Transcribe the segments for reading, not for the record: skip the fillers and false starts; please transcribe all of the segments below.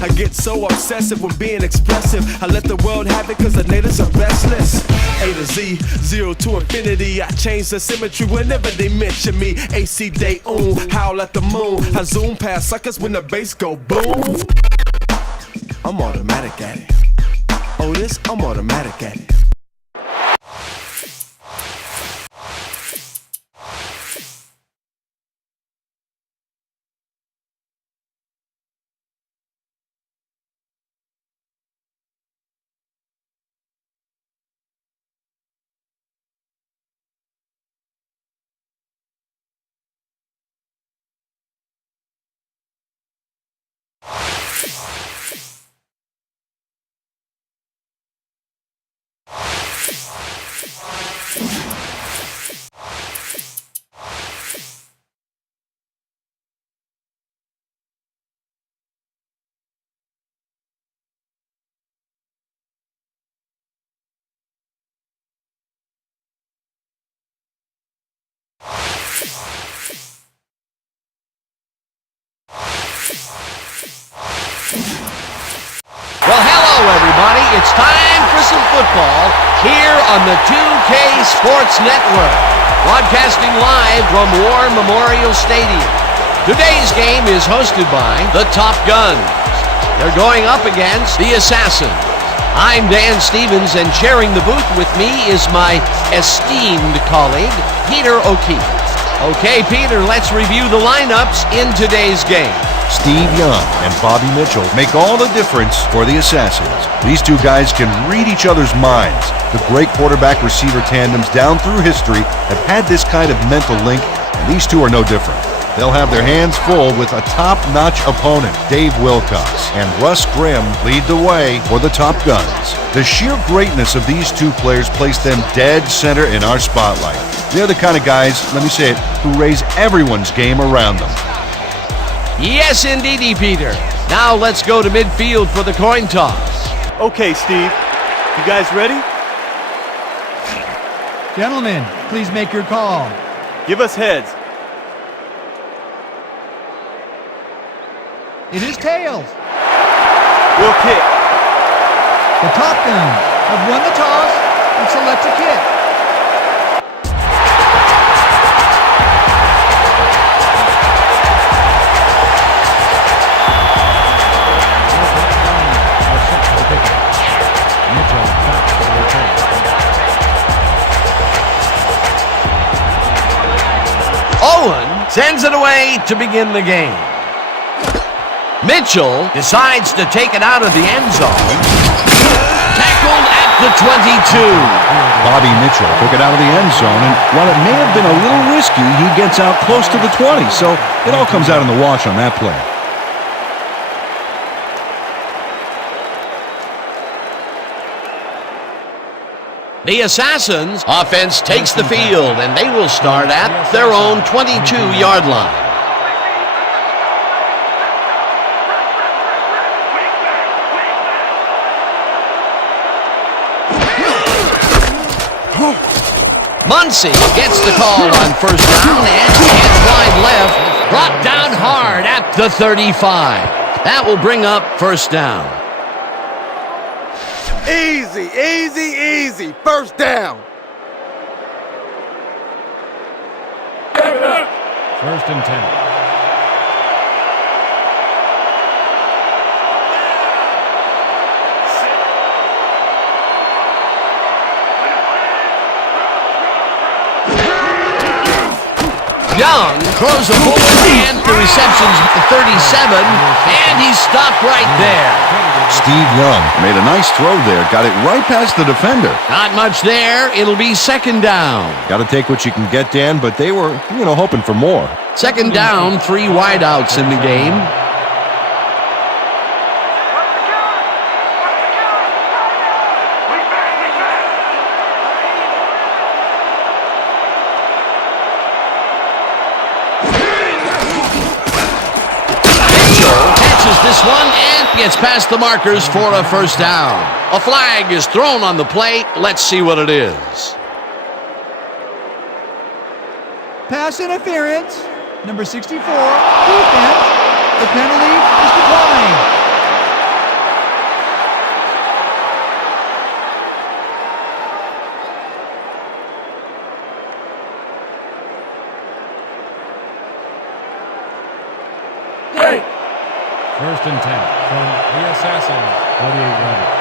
I get so obsessive when being expressive. I let the world have it cause the natives are restless. A to Z, 0 to infinity. I change the symmetry whenever they mention me. AC day howl at the moon. I zoom past suckers when the bass go boom. I'm automatic at it. Oh, this, I'm automatic at it. Well, hello, everybody. It's time for some football here on the 2K Sports Network, broadcasting live from War Memorial Stadium. Today's game is hosted by the Top Guns. They're going up against the Assassins. I'm Dan Stevens, and sharing the booth with me is my esteemed colleague, Peter O'Keefe. Okay, Peter, let's review the lineups in today's game. Steve Young and Bobby Mitchell make all the difference for the Assassins. These two guys can read each other's minds. The great quarterback-receiver tandems down through history have had this kind of mental link, and these two are no different. They'll have their hands full with a top-notch opponent. Dave Wilcox and Russ Grimm lead the way for the Top Guns. The sheer greatness of these two players place them dead center in our spotlight. They're the kind of guys, let me say it, who raise everyone's game around them. Yes, indeedy, Peter. Now let's go to midfield for the coin toss. Okay, Steve. You guys ready? Gentlemen, please make your call. Give us heads. It is tails. We'll kick. The Top Guns have won the toss and select a kick. Owen sends it away to begin the game. Mitchell decides to take it out of the end zone. Tackled at the 22. Bobby Mitchell took it out of the end zone, and while it may have been a little risky, he gets out close to the 20, so it all comes out in the wash on that play. The Assassins offense takes the field, and they will start at their own 22-yard line. Muncie gets the call on first down and wide left, brought down hard at the 35. That will bring up first down. Easy, easy, easy. First down. First and 10. Young throws a bullet and the reception's at the 37, and he's stopped right there. Steve Young made a nice throw there, got it right past the defender. Not much there. It'll be second down. Got to take what you can get, Dan, but they were, hoping for more. Second down, 3 wideouts in the game. This one and gets past the markers for a first down. A flag is thrown on the plate. Let's see what it is. Pass interference, number 64, defense. The penalty is declined. and 10 from the Assassins, 48-yarder.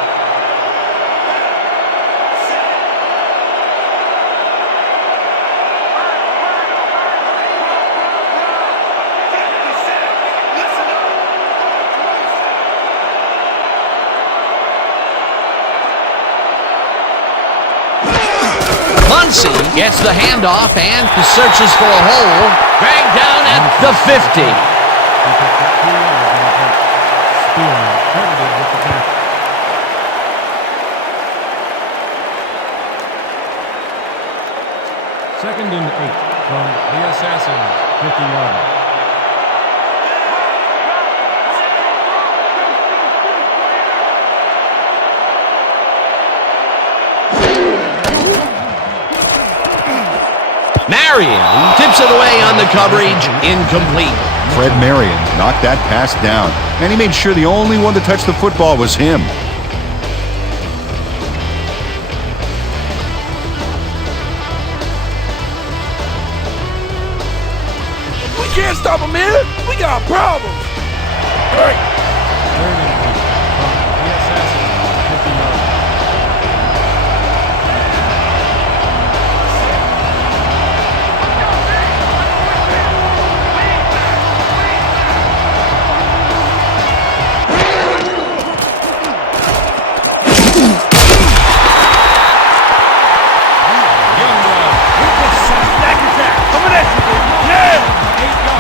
Muncy gets the handoff and searches for a hole. Dragged down at the 50. He picked up 2 yards on the play. Spearman credited with the tackle. Second and 8 from the Assassins, 50-yarder. Marion tips it away on the coverage, incomplete. Fred Marion knocked that pass down, and he made sure the only one to touch the football was him. We can't stop him, man. We got problems. All right. Third and 8 from the Assassins, 50-yarder.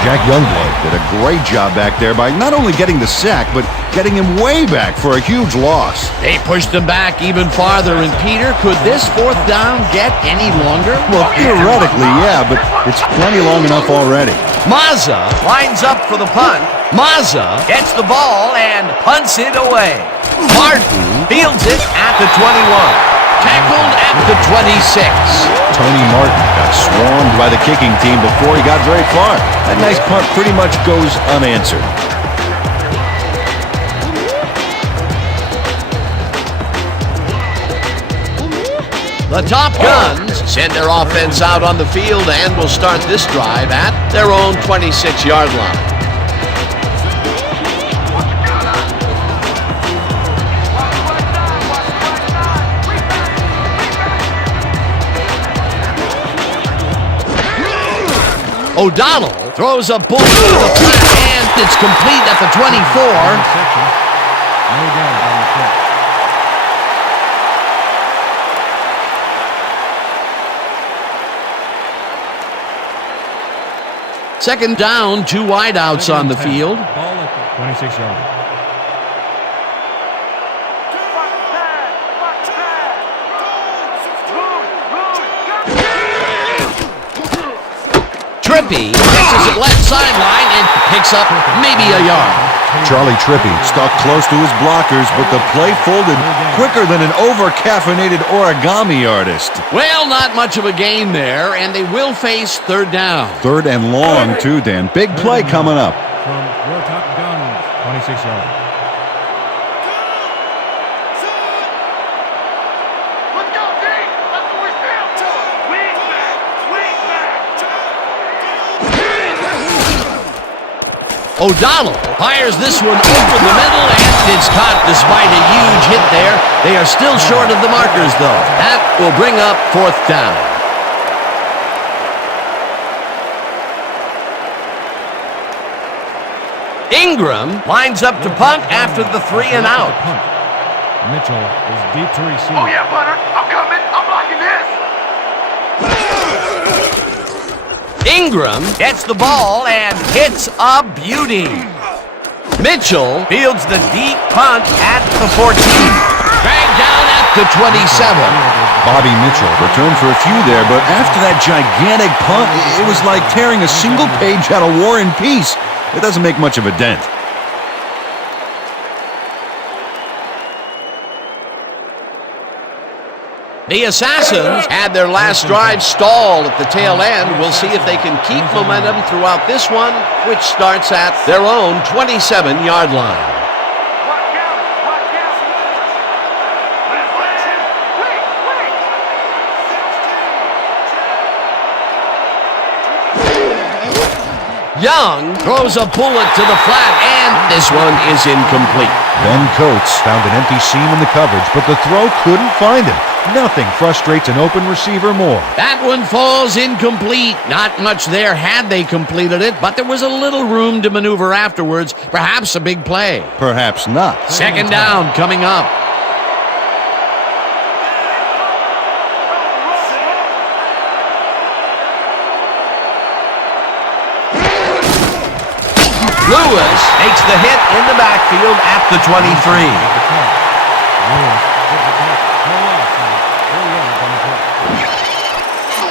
Jack Youngblood did a great job back there by not only getting the sack, but getting him way back for a huge loss. They pushed him back even farther, and Peter, could this 4th down get any longer? Well, theoretically, yeah, but it's plenty long enough already. Mazza lines up for the punt. Mazza gets the ball and punts it away. Martin fields it at the 21. Tackled at the 26. Tony Martin got swarmed by the kicking team before he got very far. That nice punt pretty much goes unanswered. The Top Guns send their offense out on the field and will start this drive at their own 26-yard line. O'Donnell throws a bullet to the flat, and it's complete at the 24. Interception. No gain on the play. Second down, 2 wideouts on the field. Ball at the 26-yarder. Trippy misses it left sideline and picks up maybe a yard. Charlie Trippy stuck close to his blockers, but the play folded quicker than an over-caffeinated origami artist. Well, not much of a gain there, and they will face 3rd down. 3rd and long, too, Dan. Big play coming up. From your Top Guns, 26-yarder. O'Donnell fires this one over the middle, and it's caught despite a huge hit there. They are still short of the markers, though. That will bring up 4th down. Ingram lines up to punt after the 3 and out. Mitchell is deep to receive. Oh, yeah, Bunner. I'm coming. I'm blocking this. Ingram gets the ball and hits a beauty. Mitchell fields the deep punt at the 14. Dragged down at the 27. Bobby Mitchell returned for a few there, but after that gigantic punt, it was like tearing a single page out of War and Peace. It doesn't make much of a dent. The Assassins had their last drive stalled at the tail end. We'll see if they can keep momentum throughout this one, which starts at their own 27-yard line. Young throws a bullet to the flat, and this one is incomplete. Ben Coates found an empty seam in the coverage, but the throw couldn't find him. Nothing frustrates an open receiver more. That one falls incomplete. Not much there had they completed it, but there was a little room to maneuver afterwards. Perhaps a big play. Perhaps not. Second down coming up. Lewis makes the hit in the backfield at the 23.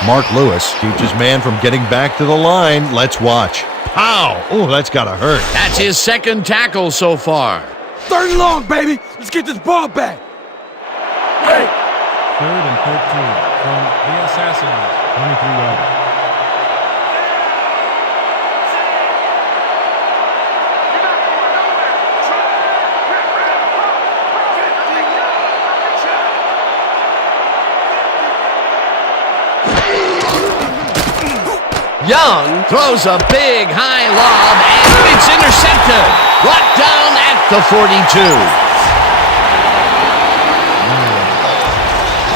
Mark Lewis keeps his man from getting back to the line. Let's watch. Pow! Oh, that's gotta hurt. That's his second tackle so far. 3rd and long, baby. Let's get this ball back. Hey. 3rd and 13 from the Assassins. 23 yards. Young throws a big high lob, and it's intercepted. Brought down at the 42.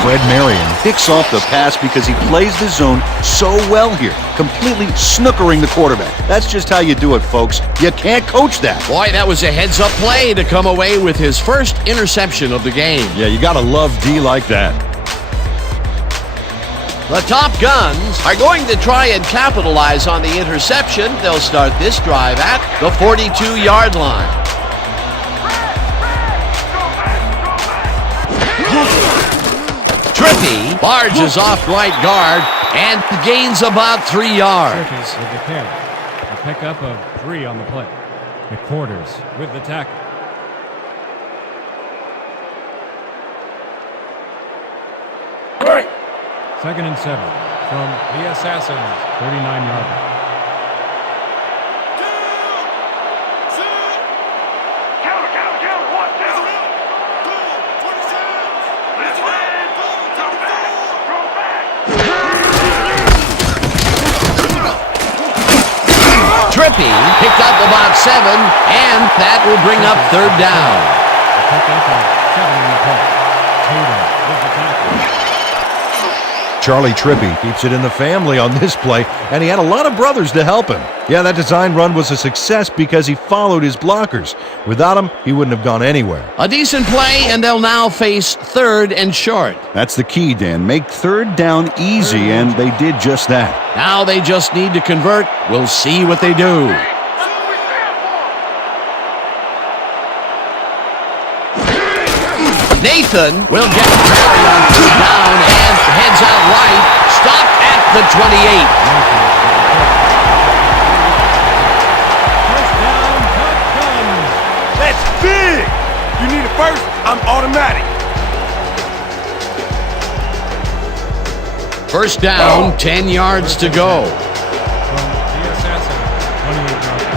Fred Marion picks off the pass because he plays the zone so well here, completely snookering the quarterback. That's just how you do it, folks. You can't coach that. Boy, that was a heads-up play to come away with his first interception of the game. Yeah, you gotta love D like that. The Top Guns are going to try and capitalize on the interception. They'll start this drive at the 42-yard line. Trippy barges off right guard and gains about 3 yards. Circus with the carry. A pickup of 3 on the play. McQuarters with the tackle. Right. 2nd and 7 from the Assassins. 39-yard line. Trippy picked up about 7, and that will bring up 3rd down. A pickup of 7 on the play. Tatum with the tackle. Charlie Trippy keeps it in the family on this play, and he had a lot of brothers to help him. Yeah, that design run was a success because he followed his blockers. Without him, he wouldn't have gone anywhere. A decent play, and they'll now face 3rd and short. That's the key, Dan. Make 3rd down easy, and they did just that. Now they just need to convert. We'll see what they do. Nathan will get a carry on 2nd down and heads out right. Stopped at the 28. First down, Top Guns. That's big. You need it first. I'm automatic. First down, 10 yards to go. From the Assassins. 28 yards.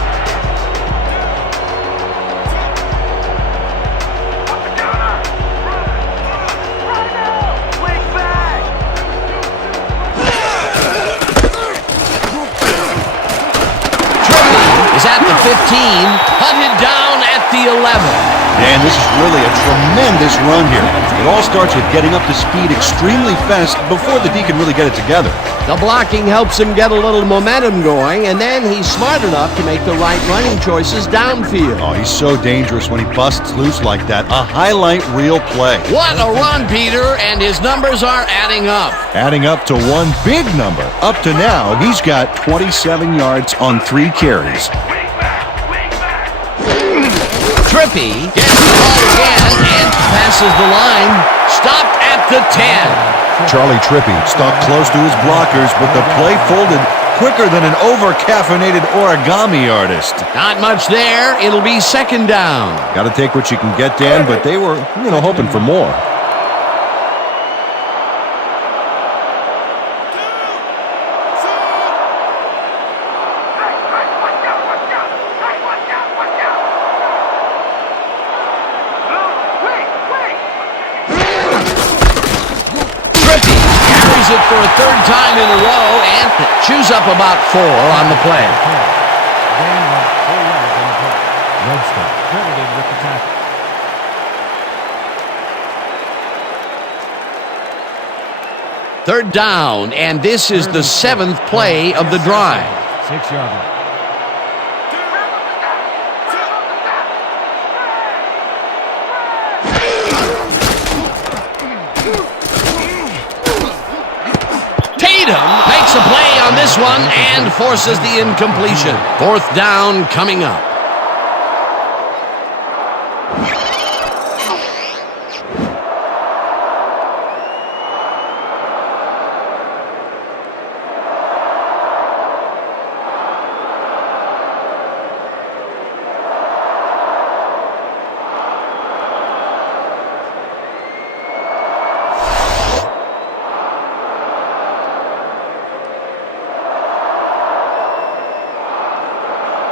At the 15, hunted down at the 11. Dan, this is really a tremendous run here. It all starts with getting up to speed extremely fast before the D can really get it together. The blocking helps him get a little momentum going, and then he's smart enough to make the right running choices downfield. Oh, he's so dangerous when he busts loose like that. A highlight reel play. What a run, Peter, and his numbers are adding up. Adding up to one big number. Up to now, he's got 27 yards on 3 carries. Trippy gets the ball again and passes the line. Stopped at the 10. Charlie Trippy stuck close to his blockers, but the play folded quicker than an over-caffeinated origami artist. Not much there. It'll be 2nd down. Got to take what you can get, Dan, but they were, hoping for more. It for a 3rd time in a row and chews up about 4 on the play. Third down, and this is the 7th play of the drive. 6-yard line. Tatum makes a play on this one and forces the incompletion. 4th down coming up.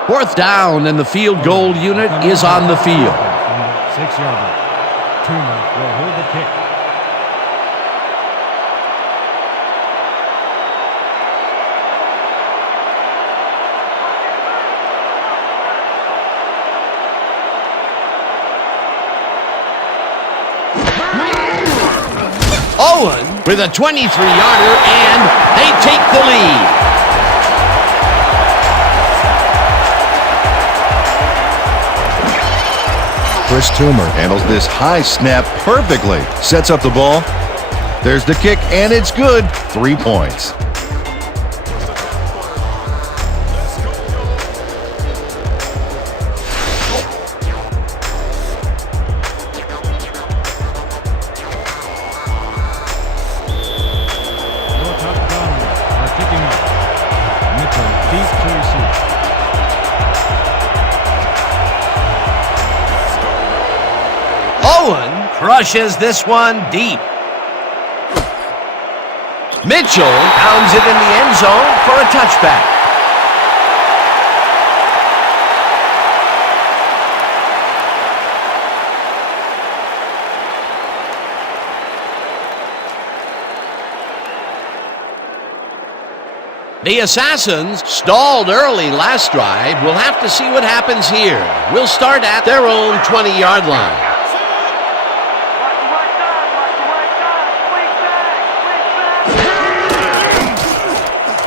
Fourth down, and the field goal unit is on the field. 6-yard line. Toomer will hold the kick. Owen with a 23-yarder, and they take the lead. Chris Toomer handles this high snap perfectly. Sets up the ball. There's the kick, and it's good. 3 points. Owen crushes this one deep. Mitchell pounds it in the end zone for a touchback. The Assassins stalled early last drive. We'll have to see what happens here. We'll start at their own 20-yard line.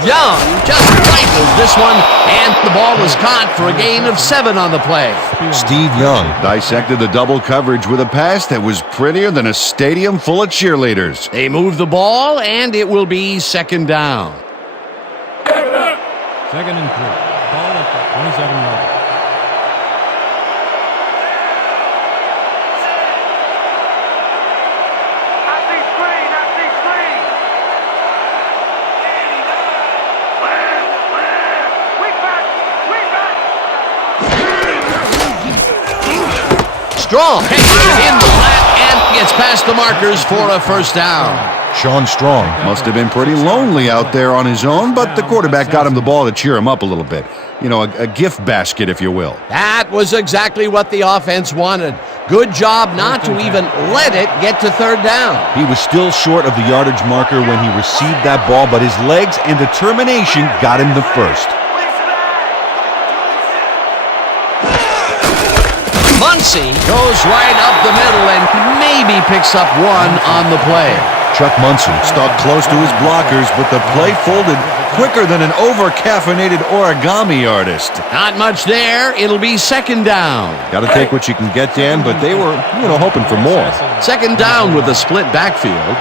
Young just rifles this one, and the ball is caught for a gain of 7 on the play. Steve Young dissected the double coverage with a pass that was prettier than a stadium full of cheerleaders. They move the ball, and it will be 2nd down. 2nd and 3. Ball at the 27-yard line. Strong takes it in the flat and gets past the markers for a 1st down. Sean Strong must have been pretty lonely out there on his own, but the quarterback got him the ball to cheer him up a little bit. You know, a gift basket, if you will. That was exactly what the offense wanted. Good job not to even let it get to 3rd down. He was still short of the yardage marker when he received that ball, but his legs and determination got him the first. Muncy goes right up the middle and maybe picks up 1 on the play. Chuck Munson stuck close to his blockers, but the play folded quicker than an over-caffeinated origami artist. Not much there. It'll be 2nd down. Got to take what you can get, Dan, but they were, hoping for more. 2nd down with a split backfield.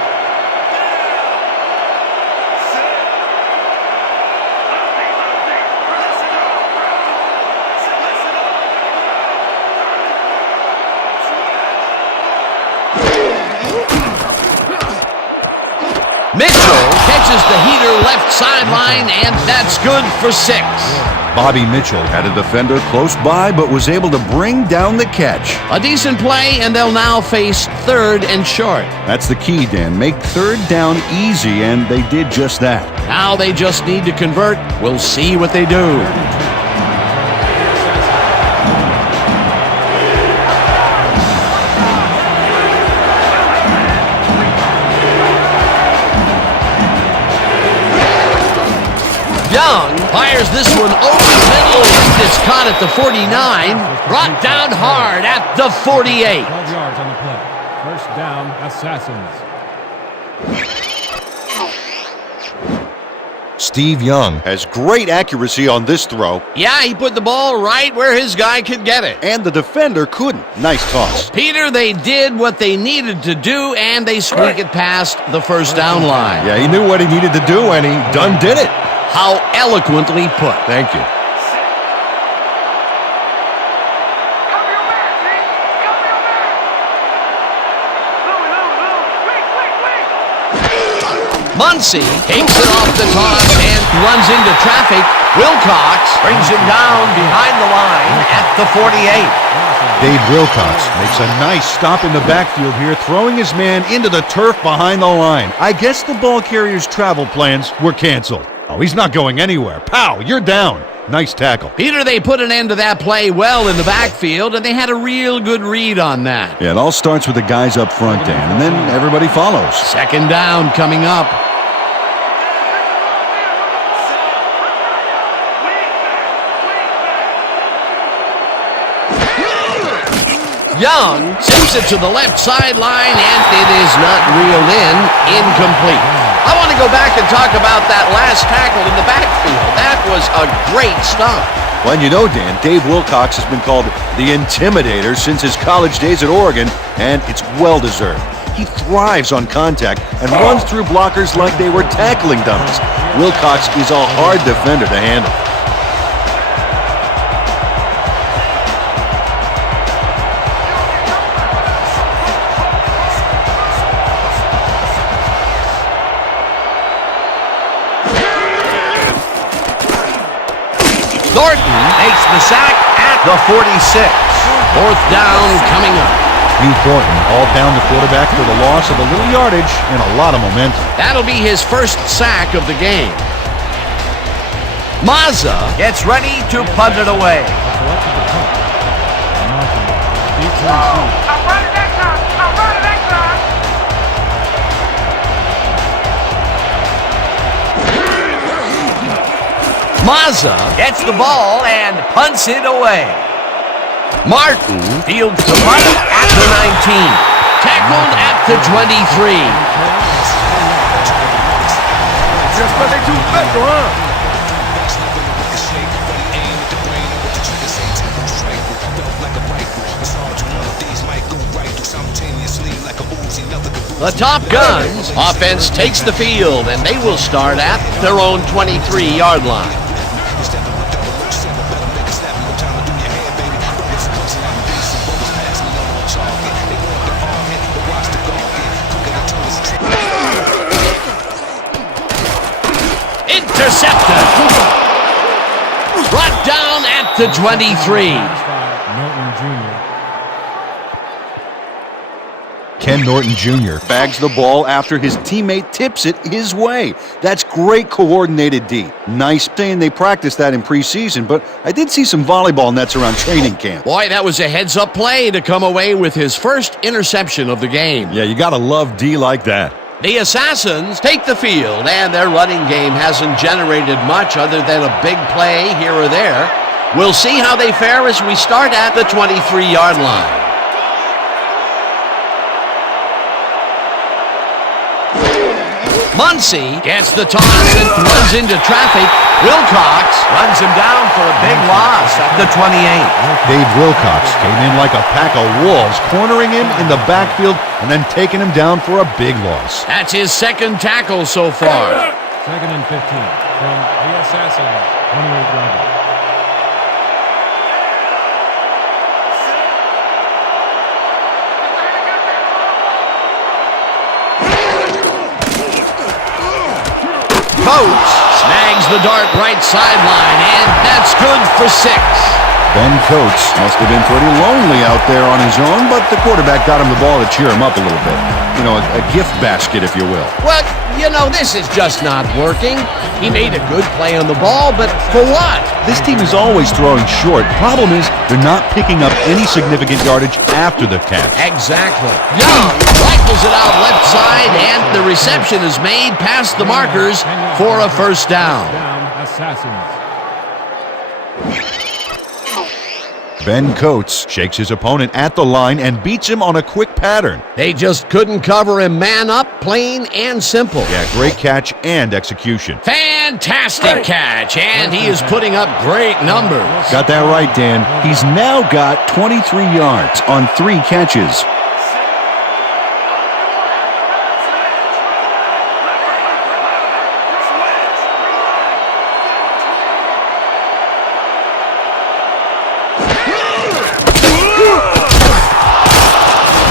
Mitchell catches the heater left sideline, and that's good for 6. Bobby Mitchell had a defender close by, but was able to bring down the catch. A decent play, and they'll now face 3rd and short. That's the key, Dan. Make 3rd down easy, and they did just that. Now they just need to convert. We'll see what they do. Young fires this one over the middle, and it's caught at the 49, brought down hard at the 48. 12 yards on the play. 1st down, Assassins. Steve Young has great accuracy on this throw, Yeah, he put the ball right where his guy could get it. and the defender couldn't. Nice toss. Peter, they did what they needed to do, and they squeak it past the first down line. Yeah, he knew what he needed to do, and he done did it. How eloquently put. Thank you. Muncie takes it off the toss and runs into traffic. Wilcox brings him down behind the line at the 48. Dave Wilcox makes a nice stop in the backfield here, throwing his man into the turf behind the line. I guess the ball carrier's travel plans were canceled. Oh, he's not going anywhere. Pow, you're down. Nice tackle. Peter, they put an end to that play well in the backfield, and they had a real good read on that. Yeah, it all starts with the guys up front, Dan, and then everybody follows. Second down coming up. Young zips it to the left sideline, and it is not reeled in. Incomplete. I want to go back and talk about that last tackle in the backfield. That was a great stop. Well, and you know, Dan, Dave Wilcox has been called the Intimidator since his college days at Oregon, and it's well-deserved. He thrives on contact and runs through blockers like they were tackling dummies. Wilcox is a hard defender to handle. Thornton makes the sack at the 46. Fourth down coming up. Hugh Thornton hauled down the quarterback for the loss of a little yardage and a lot of momentum. That'll be his first sack of the game. Mazza gets ready to punt it away. Mazza gets the ball and punts it away. Martin fields the punt at the 19. Tackled at the 23. Just but they too special, huh? The Top Guns offense takes the field, and they will start at their own 23-yard line. Intercepted. Brought down at the 23. Norton Jr. Ken Norton Jr. bags the ball after his teammate tips it his way. That's great coordinated D. Nice saying they practiced that in preseason, but I did see some volleyball nets around training camp. Boy, that was a heads-up play to come away with his first interception of the game. Yeah, you gotta love D like that. The Assassins take the field, and their running game hasn't generated much other than a big play here or there. We'll see how they fare as we start at the 23-yard line. Muncie gets the toss and runs into traffic. Wilcox runs him down for a big loss at the 28. Dave Wilcox came in like a pack of wolves, cornering him in the backfield and then taking him down for a big loss. That's his second tackle so far. Second and 15 from the Assassins, 28-yard line. Coates snags the dart right sideline, and that's good for 6. Ben Coates must have been pretty lonely out there on his own, but the quarterback got him the ball to cheer him up a little bit. You know, a gift basket, if you will. Well, you know, this is just not working. He made a good play on the ball, but for what? This team is always throwing short. Problem is, they're not picking up any significant yardage after the catch. Exactly. Young rifles it out left side, and the reception is made past the markers for a first down. Assassins. Ben Coates shakes his opponent at the line and beats him on a quick pattern. They just couldn't cover him man up, plain and simple. Yeah, great catch and execution. Fantastic catch, and he is putting up great numbers. Got that right, Dan. He's now got 23 yards on 3 catches.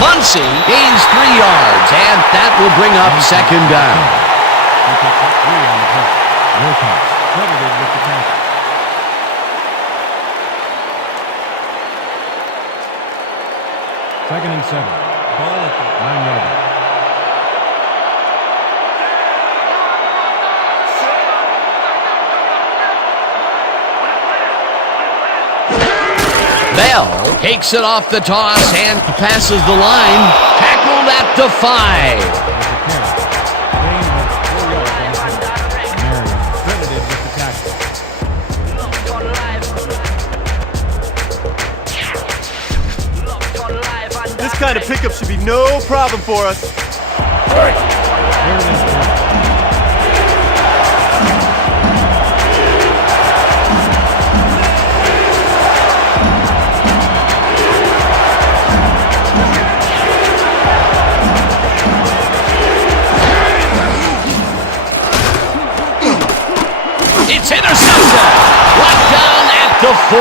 Muncy gains 3 yards, and that will bring up second down. He picks up 3 on the play. Wilcox credited with the tackle. Second and 7. Ball at the 9-yard line. Bell takes it off the toss and passes the line. Tackled at the 5. Gain of 4 yards on the play. Marion credited with the tackle. This kind of pickup should be no problem for us. Here it is. It's intercepted. Brought down at the 4.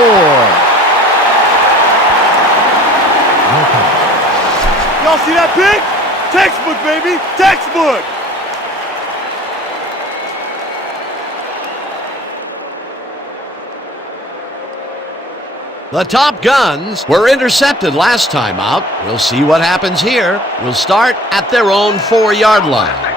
Y'all see that pick? Textbook, baby! Textbook! The Top Guns were intercepted last time out. We'll see what happens here. We'll start at their own 4-yard line.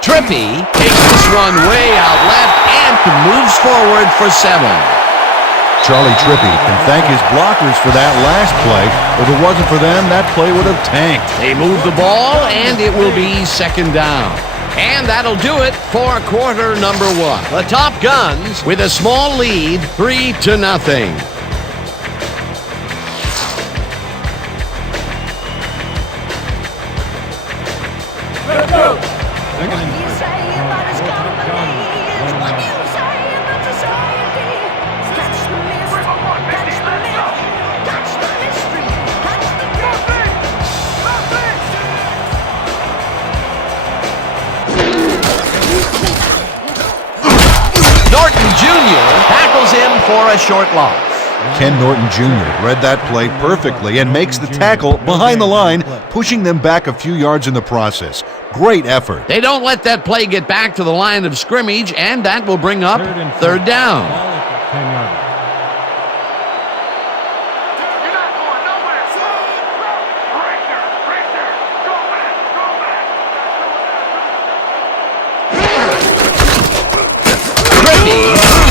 Trippy takes this one way out left and moves forward for 7. Charlie Trippy can thank his blockers for that last play. If it wasn't for them, that play would have tanked. They move the ball, and it will be second down. And that'll do it for quarter number 1. The Top Guns with a small lead, 3-0. Second and 3. Top Gun running out. Norton Jr. tackles him for a short loss. Ken Norton Jr. read that play perfectly and makes the tackle behind the line, pushing them back a few yards in the process. Great effort. They don't let that play get back to the line of scrimmage, and that will bring up third down. Ball at the 10-yard line.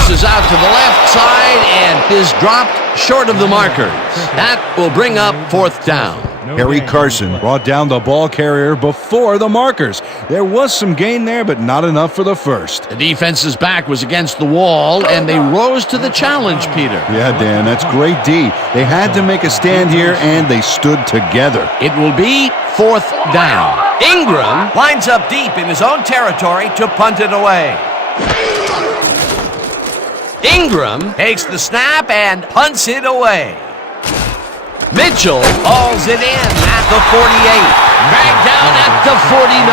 Is out to the left side and is dropped short of the markers. That will bring up fourth down. Harry Carson brought down the ball carrier before the markers. There was some gain there, but not enough for the first. The defense's back was against the wall, and they rose to the challenge, Peter. Yeah, Dan, that's great D. They had to make a stand here, and they stood together. It will be fourth down. Ingram lines up deep in his own territory to punt it away. Ingram takes the snap and punts it away. Mitchell hauls it in at the 48. Dragged down at the 49.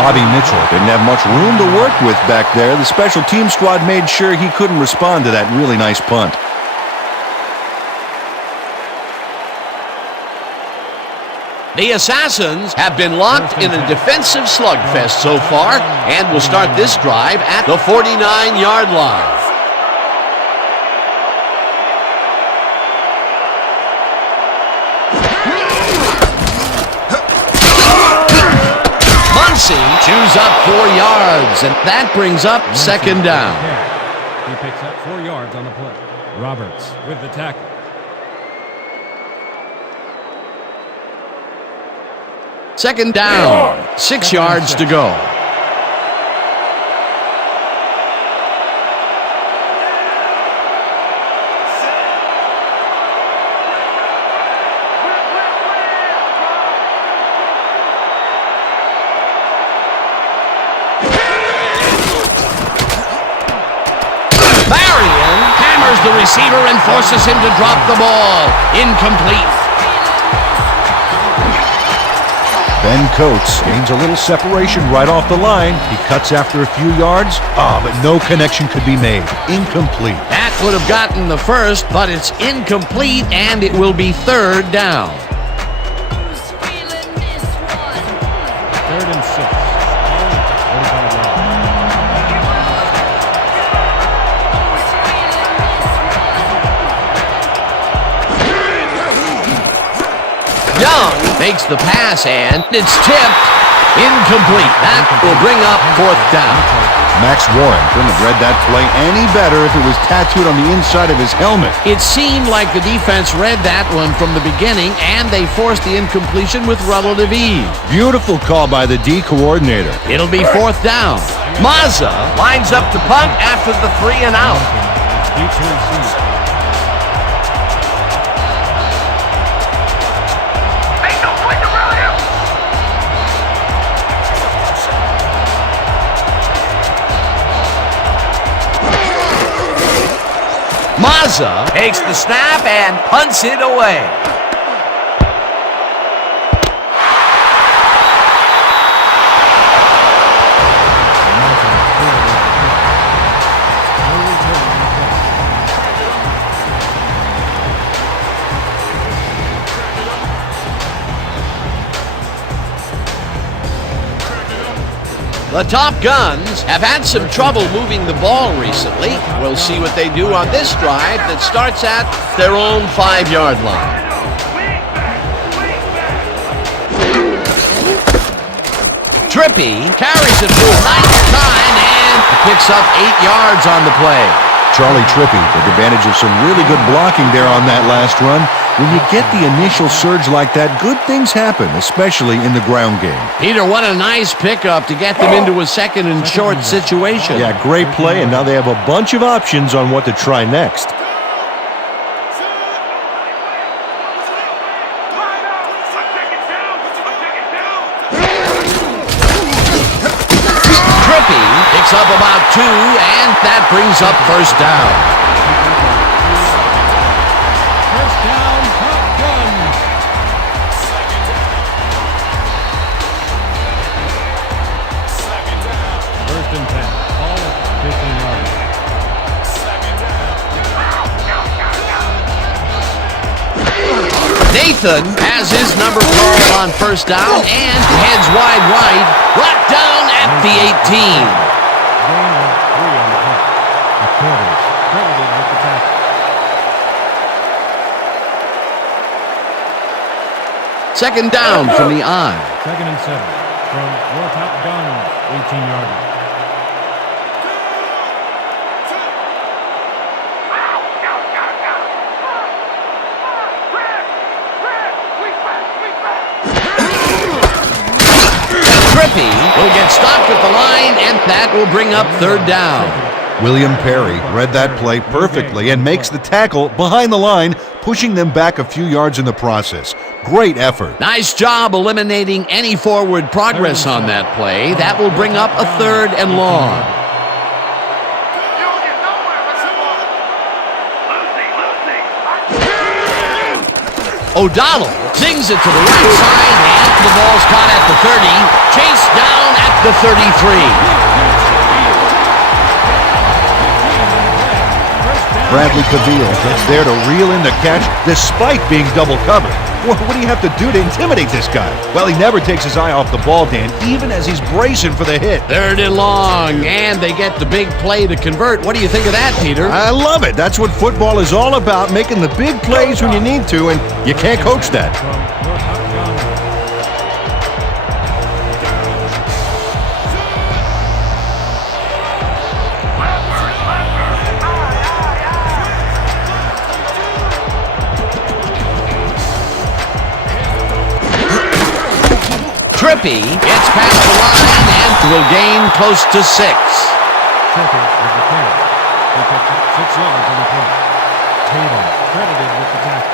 Bobby Mitchell didn't have much room to work with back there. The special team squad made sure he couldn't respond to that really nice punt. The Assassins have been locked in a defensive slugfest so far and will start this drive at the 49-yard line. Muncy chews up 4 yards, and that brings up second down. He picks up 4 yards on the play. Roberts with the tackle. Second down, 6 yards to go. The receiver and forces him to drop the ball. Incomplete. Ben Coates gains a little separation right off the line. He cuts after a few yards, but no connection could be made. Incomplete. That would have gotten the first, but it's incomplete, and it will be third down. Third and 6. Young makes the pass, and it's tipped. Incomplete. That will bring up fourth down. Max Warren couldn't have read that play any better if it was tattooed on the inside of his helmet. It seemed like the defense read that one from the beginning, and they forced the incompletion with relative ease. Beautiful call by the D coordinator. It'll be fourth down. Mazza lines up to punt after the 3 and out. Mazza takes the snap and punts it away. The Top Guns have had some trouble moving the ball recently. We'll see what they do on this drive that starts at their own 5-yard line. Trippy carries it for a nice time and picks up 8 yards on the play. Charlie Trippy took advantage of some really good blocking there on that last run. When you get the initial surge like that, good things happen, especially in the ground game. Peter, what a nice pickup to get them into a second and short situation. Yeah, great play, and now they have a bunch of options on what to try next. Trippy picks up about 2, and that brings up first down. Nathan has his number called on first down and heads wide right, brought down at the 18. Gain of 3 on the punt. The quarters credited with the tackle. Second down from the eye. Second and 7 from your Top Guns, 18-yarder. Trippy will get stopped at the line, and that will bring up third down. William Perry read that play perfectly and makes the tackle behind the line, pushing them back a few yards in the process. Great effort. Nice job eliminating any forward progress on that play. That will bring up a third and long. O'Donnell sings it to the right side, and the ball's caught at the 30, chased down at the 33. Bradley Caville gets there to reel in the catch despite being double covered. What do you have to do to intimidate this guy? Well, he never takes his eye off the ball, Dan, even as he's bracing for the hit. Third and long, and they get the big play to convert. What do you think of that, Peter? I love it. That's what football is all about, making the big plays when you need to, and you can't coach that. Trippy gets past the line and will gain close to 6. Trippy with the carry. He picked up 6 yards on the play. Tatum credited with the tackle.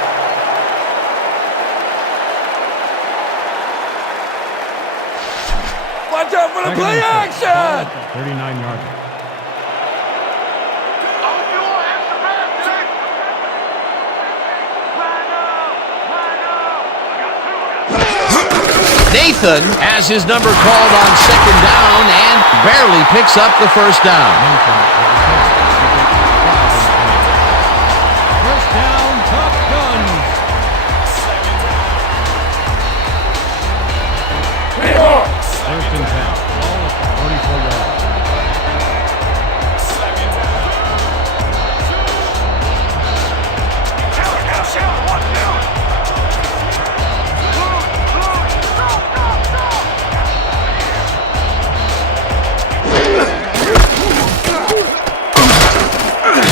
Watch out for the play action! 39-yard line. Nathan has his number called on 2nd down and barely picks up the first down. First down, Top Guns. First and 10. Ball at the 44-yard line.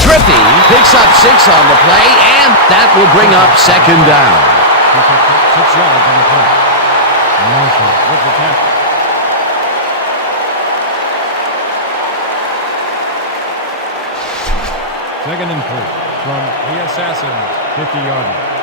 Trippy picks up 6 on the play, and that will bring up 2nd down. He picked up 6 yards on the play. Marshall with the tackle. Second and 3 from the Assassins, 50-yard line.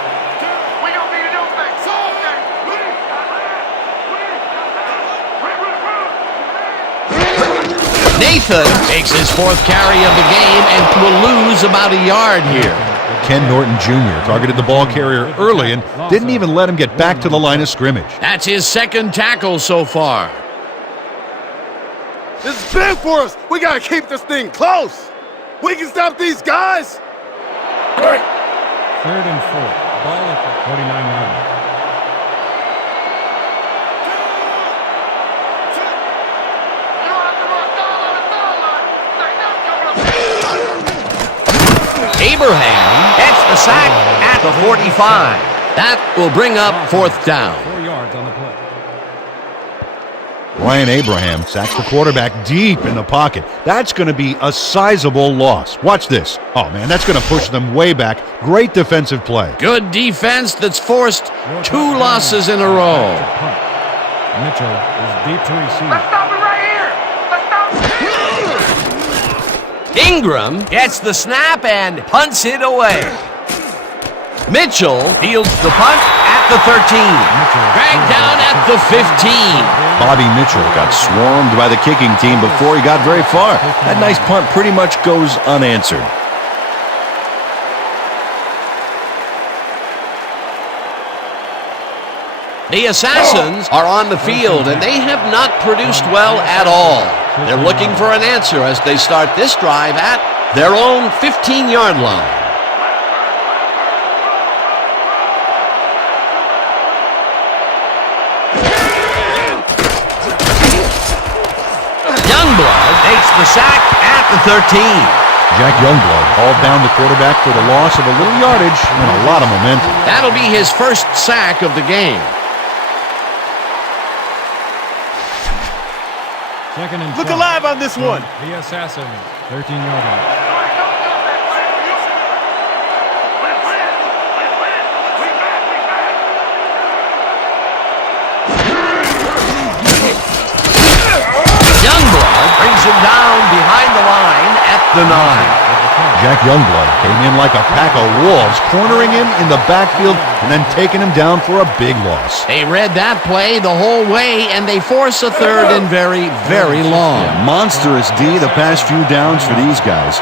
Nathan takes his 4th carry of the game and will lose about a yard here. Ken Norton Jr. targeted the ball carrier early and didn't even let him get back to the line of scrimmage. That's his 2nd tackle so far. This is big for us. We gotta keep this thing close. We can stop these guys. Great. 3rd and 4. Ball at the 49-yard line. Abraham gets the sack at the 45. That will bring up 4th down. 4 yards on the play. Ryan Abraham sacks the quarterback deep in the pocket. That's going to be a sizable loss. Watch this. Oh, man, that's going to push them way back. Great defensive play. Good defense that's forced 2 losses in a row. Mitchell is deep to receive. Stop it right here! Let's stop it! Ingram gets the snap and punts it away. Mitchell fields the punt at the 13. Dragged down at the 15. Bobby Mitchell got swarmed by the kicking team before he got very far. That nice punt pretty much goes unanswered. The Assassins are on the field, and they have not produced well at all. They're looking for an answer as they start this drive at their own 15-yard line. Youngblood takes the sack at the 13. Jack Youngblood hauled down the quarterback for the loss of a little yardage and a lot of momentum. That'll be his first sack of the game. Second and Look 12. alive on this one. The Assassins, 13-yard line. Youngblood brings him down behind the line at the 9. Jack Youngblood came in like a pack of wolves, cornering him in the backfield and then taking him down for a big loss. They read that play the whole way, and they force a third and very, very long. Monstrous D the past few downs for these guys.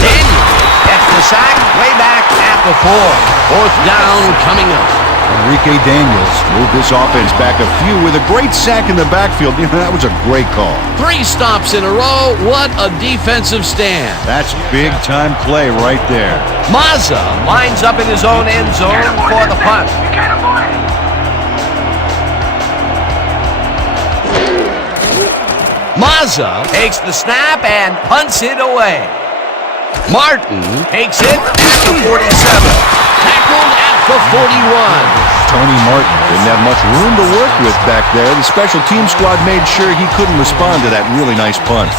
Daniel gets the sack way back at the 4. 4th down coming up. Enrique Daniels moved this offense back a few with a great sack in the backfield. You know, that was a great call. 3 stops in a row. What a defensive stand. That's big-time play right there. Mazza lines up in his own end zone for the punt. You can't avoid it! Mazza takes the snap and punts it away. Martin takes it at the 47. Tackled at the 41. Tony Martin didn't have much room to work with back there. The special team squad made sure he couldn't respond to that really nice punt.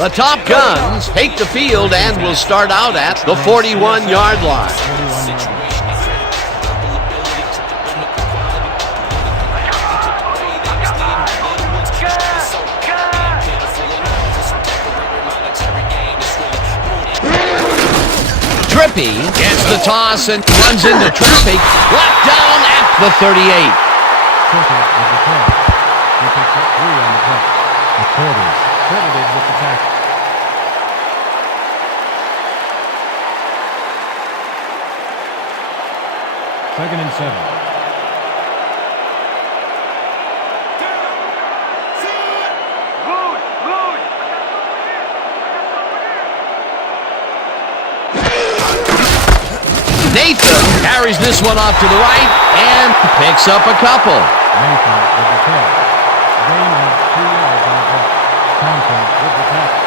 The Top Guns take the field and will start out at the 41-yard line. Trippy gets the toss and runs into traffic. Brought down at the 38. Trippy with the catch. He picks up 3 on the play. The quarters credited with the tackle. Second and 7. Nathan carries this one off to the right and picks up a couple. Nathan with the catch. Gain of 2 yards on the play. Thompson with the tackle.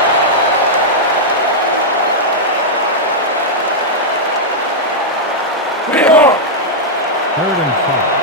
Third and 5.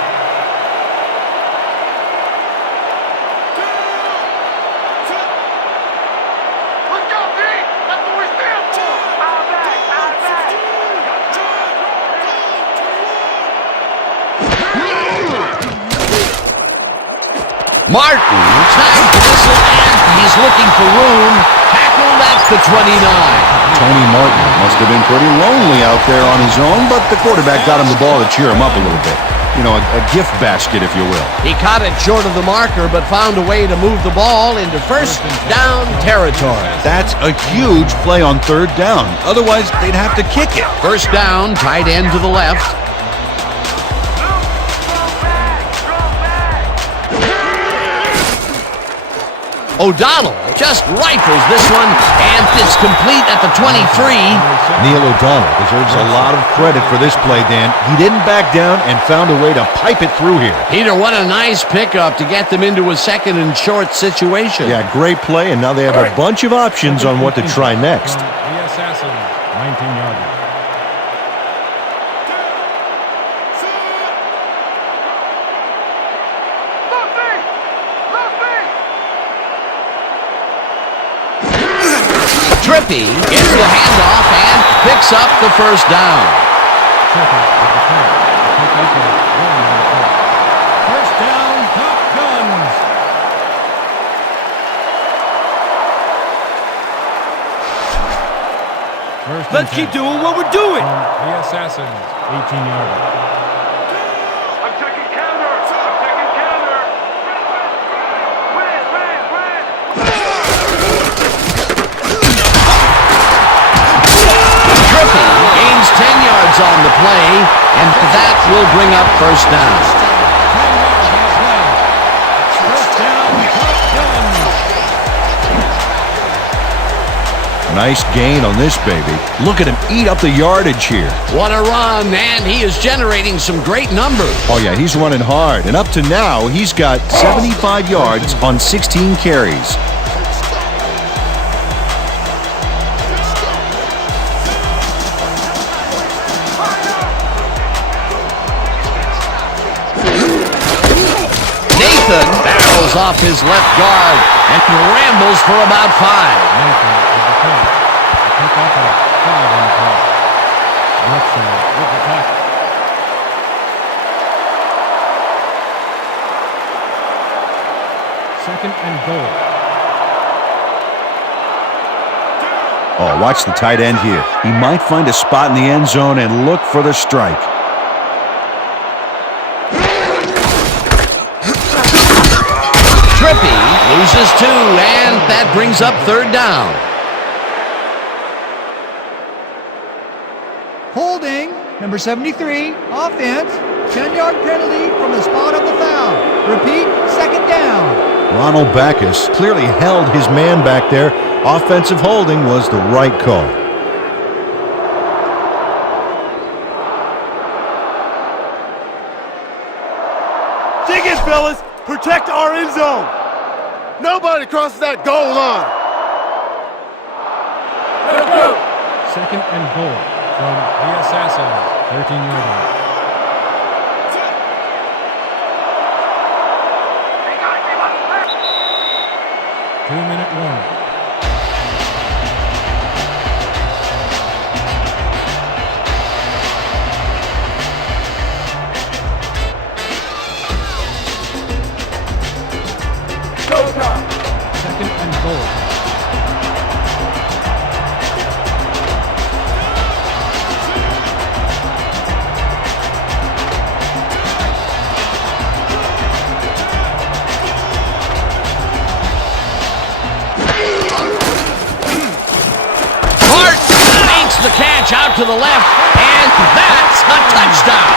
Martin snags the whistle and he's looking for room. Tackled at the 29. Tony Martin must have been pretty lonely out there on his own, but the quarterback got him the ball to cheer him up a little bit. You know, a gift basket, if you will. He caught it short of the marker, but found a way to move the ball into first down territory. That's a huge play on third down. Otherwise, they'd have to kick it. First down, tight end to the left. O'Donnell just rifles this one, and it's complete at the 23. Neil O'Donnell deserves a lot of credit for this play, Dan. He didn't back down and found a way to pipe it through here. Peter, what a nice pickup to get them into a second and short situation. Yeah, great play, and now they have a bunch of options on what to try next. The Assassins, 19-yarder. Trippy gets the handoff and picks up the first down. Trippy with the catch. First down, Top Guns. Let's keep doing what we're doing. The Assassins, 18-yarder. Gains 10 yards on the play, and that will bring up first down. First down, Top Guns. Nice gain on this baby. Look at him eat up the yardage here. What a run, and he is generating some great numbers. Oh, yeah, he's running hard. And up to now, he's got 75 yards on 16 carries. Barrels off his left guard and rambles for about 5. Nathan with the catch. Pick up a 5 on the play. Bledsoe with the tackle. Second and goal. Oh, watch the tight end here. He might find a spot in the end zone and look for the strike. Trippy loses 2, and that brings up third down. Holding, number 73, offense, 10-yard penalty from the spot of the foul. Repeat, second down. Ronald Backus clearly held his man back there. Offensive holding was the right call. Dig it, fellas! Protect our end zone! Nobody crosses that goal line! Let's go. Second and goal from the Assassins, 13-yarder. Two-minute warning. to the left, and that's a touchdown.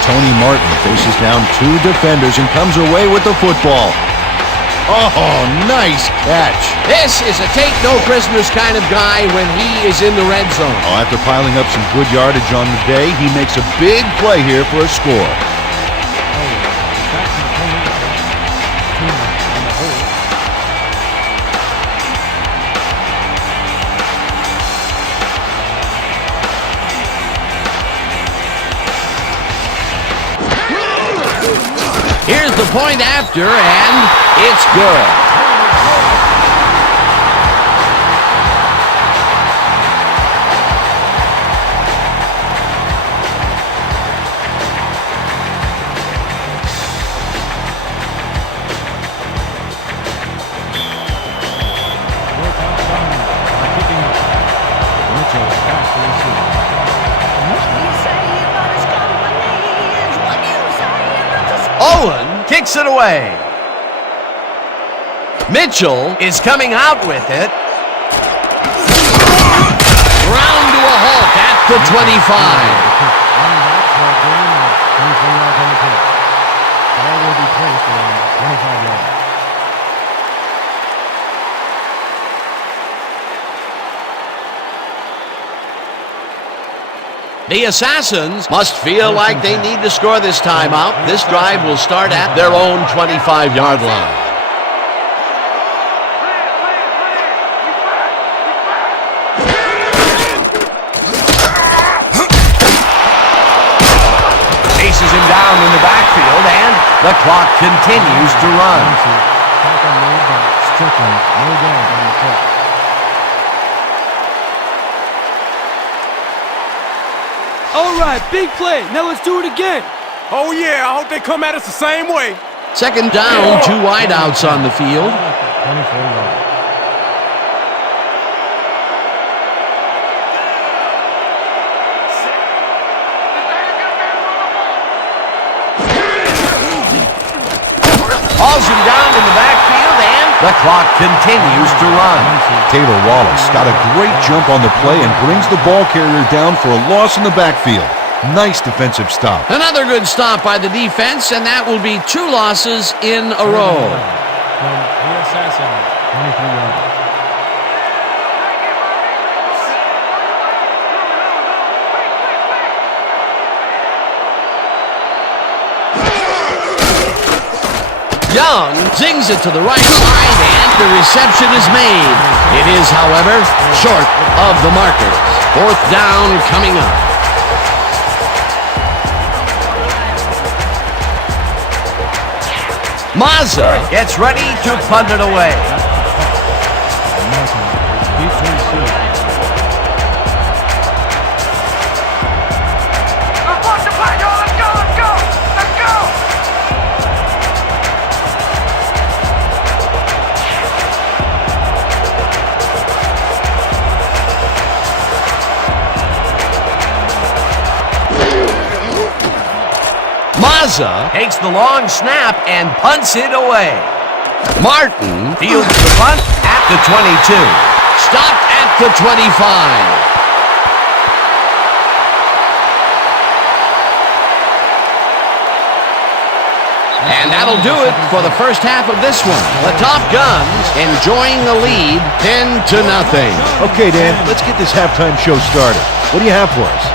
Tony Martin faces down two defenders and comes away with the football. Oh, nice catch. This is a take-no-prisoners kind of guy when he is in the red zone. Oh, after piling up some good yardage on the day, he makes a big play here for a score. Here's the point after, and it's good. Owen kicks it away. Mitchell is coming out with it. Ground to a halt at the 25. The Assassins must feel like they need to score this time out. This drive will start at their own 25-yard line. Chases him down in the backfield, and the clock continues to run. All right, big play. Now let's do it again. Oh, yeah, I hope they come at us the same way. Second down, two wideouts on the field. 24 yards. Hauls him down in the backfield, and the clock continues to run. Taylor Wallace got a great jump on the play and brings the ball carrier down for a loss in the backfield. Nice defensive stop. Another good stop by the defense, and that will be two losses in a row. From the Assassins, 23 yards. Young zings it to the right side, and the reception is made. It is, however, short of the marker. Fourth down coming up. Mazza gets ready to punt it away. Mazza takes the long snap and punts it away. Martin fields the punt at the 22. Stopped at the 25. And that'll do it for the first half of this one. The Top Guns enjoying the lead 10-0. Okay, Dan, let's get this halftime show started. What do you have for us?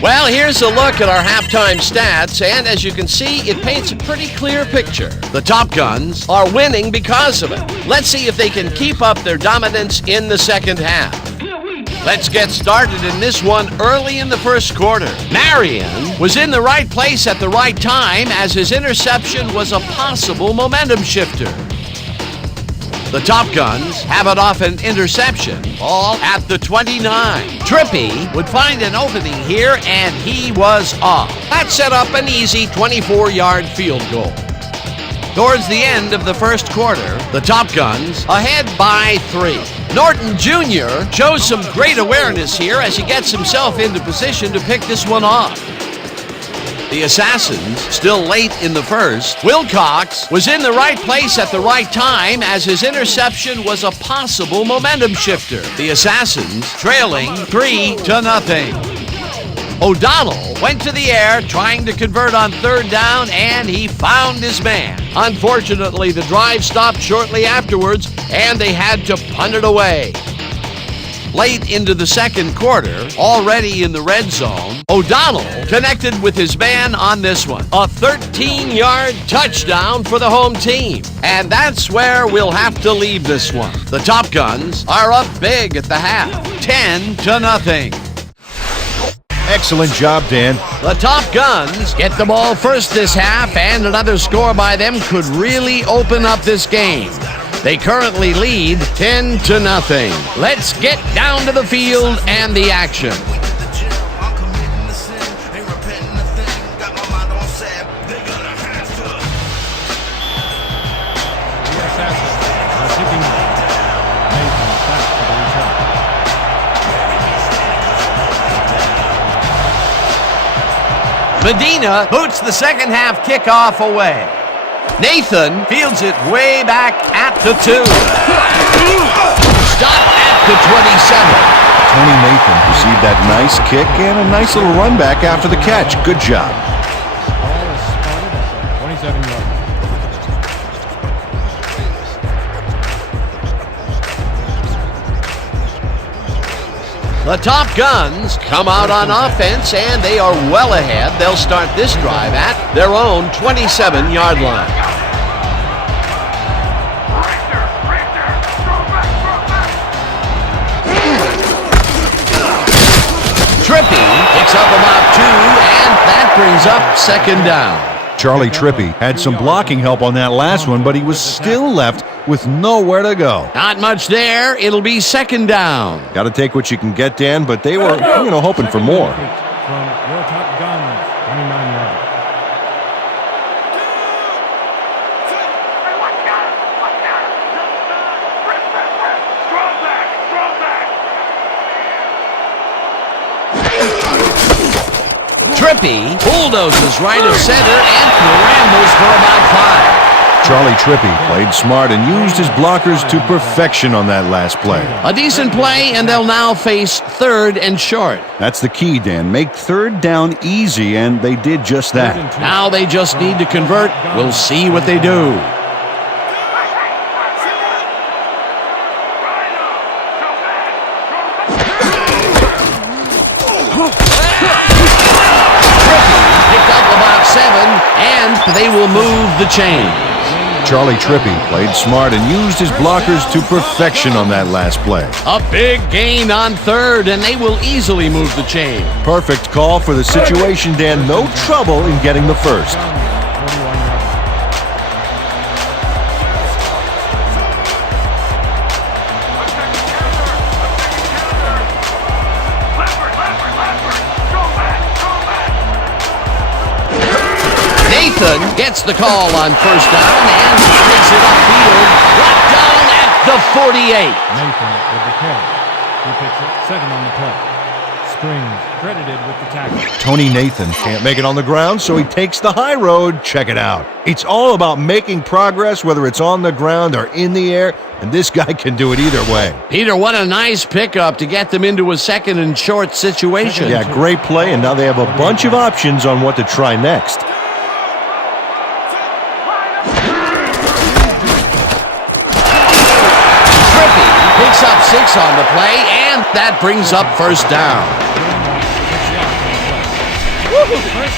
Well, here's a look at our halftime stats, and as you can see, it paints a pretty clear picture. The Top Guns are winning because of it. Let's see if they can keep up their dominance in the second half. Let's get started in this one early in the first quarter. Marion was in the right place at the right time, as his interception was a possible momentum shifter. The Top Guns have it off an interception, ball at the 29. Trippy would find an opening here, and he was off. That set up an easy 24-yard field goal. Towards the end of the first quarter, the Top Guns ahead by 3. Norton Jr. shows some great awareness here as he gets himself into position to pick this one off. The Assassins, still late in the first. Wilcox was in the right place at the right time as his interception was a possible momentum shifter. The Assassins trailing 3-0. O'Donnell went to the air trying to convert on third down, and he found his man. Unfortunately, the drive stopped shortly afterwards, and they had to punt it away. Late into the second quarter, already in the red zone, O'Donnell connected with his man on this one. A 13-yard touchdown for the home team. And that's where we'll have to leave this one. The Top Guns are up big at the half, 10-0. Excellent job, Dan. The Top Guns get the ball first this half, and another score by them could really open up this game. They currently lead 10-0. Let's get down to the field and the action. Medina boots the second half kickoff away. Nathan fields it way back at the 2. Stop at the 27. Tony Nathan received that nice kick and a nice little run back after the catch. Good job. Ball is spotted at the 27 yard line. The Top Guns come out on offense, and they are well ahead. They'll start this drive at their own 27-yard line. Trippy picks up about 2, and that brings up second down. Charlie Trippy had some blocking help on that last one, but he was still left with nowhere to go. Not much there. It'll be second down. Got to take what you can get, Dan, but they were, hoping for more. From your Top Guns, 29 yards. Trippy bulldozes right of center and scrambles for about 5. Charlie Trippy played smart and used his blockers to perfection on that last play. A decent play, and they'll now face third and short. That's the key, Dan. Make third down easy, and they did just that. Now they just need to convert. We'll see what they do. Picked up about 7, and they will move the chain. Charlie Trippy played smart and used his blockers to perfection on that last play. A big gain on third, and they will easily move the chain. Perfect call for the situation, Dan. No trouble in getting the first. Nathan gets the call on first down and takes it upfield, brought down at the 48. Nathan with the carry. He picks it 7 on the play. Springs credited with the tackle. Tony Nathan can't make it on the ground, so he takes the high road. Check it out. It's all about making progress, whether it's on the ground or in the air, and this guy can do it either way. Peter, what a nice pickup to get them into a second and short situation. Yeah, great play, and now they have a bunch of options on what to try next. Picks up 6 on the play, and that brings up first down.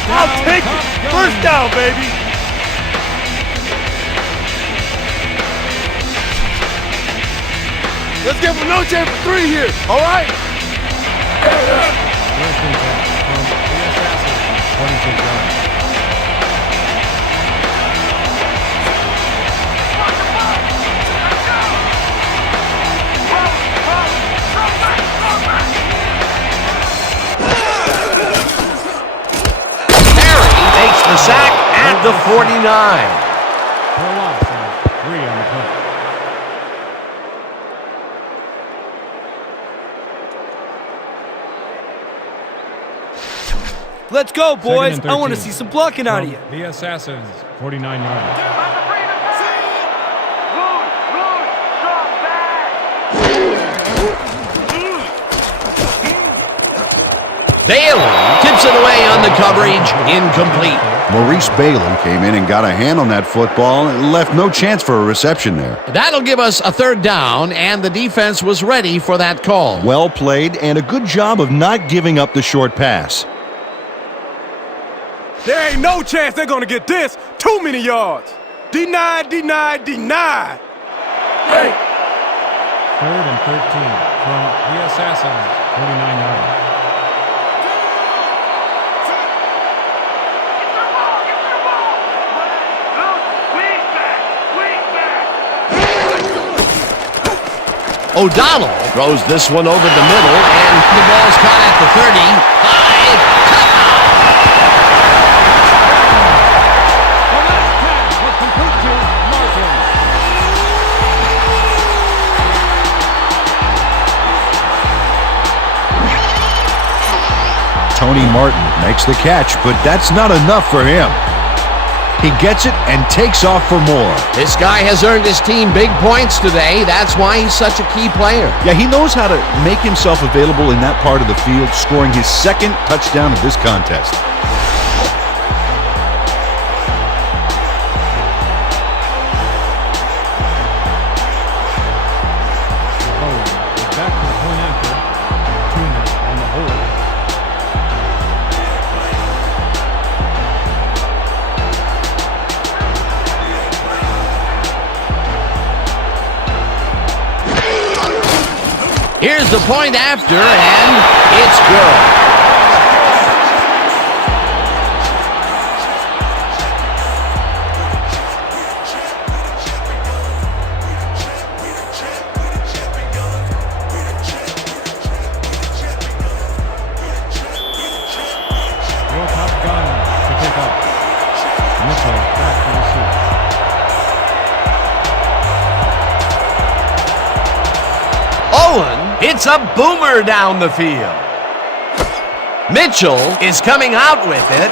I'll take it. First down, baby. Let's give him no chance for 3 here, all right? First and 10 from the Assassins, 26 yards. The sack at the 49. Let's go, boys. Second and I want to 13. see some blocking out of you. The Assassins, 49 yards. Bailey tips it away on the coverage, incomplete. Maurice Bailey came in and got a hand on that football and left no chance for a reception there. That'll give us a third down, and the defense was ready for that call. Well played and a good job of not giving up the short pass. There ain't no chance they're going to get this. Too many yards. Denied, denied, denied. Hey. 3rd and 13 from the Assassins, 49 yards. O'Donnell throws this one over the middle, and the ball's caught at the 30. The last pass was complete to Martin. Tony Martin makes the catch, but that's not enough for him. He gets it and takes off for more. This guy has earned his team big points today. That's why he's such a key player. Yeah, he knows how to make himself available in that part of the field, scoring his second touchdown of this contest. Back to the point after. Tuna on the hold. Here's the point after, and it's good. Real Top Gun to pick up. Mitchell back to the seat. Owen hits a boomer down the field. Mitchell is coming out with it.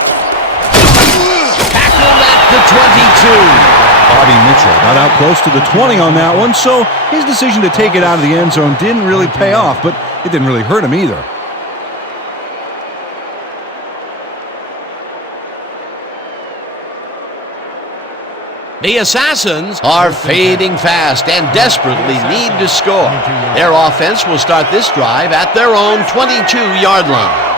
Tackled at the 22. Bobby Mitchell got out close to the 20 on that one, so his decision to take it out of the end zone didn't really pay off, but it didn't really hurt him either. The Assassins are fading fast and desperately need to score. Their offense will start this drive at their own 22-yard line.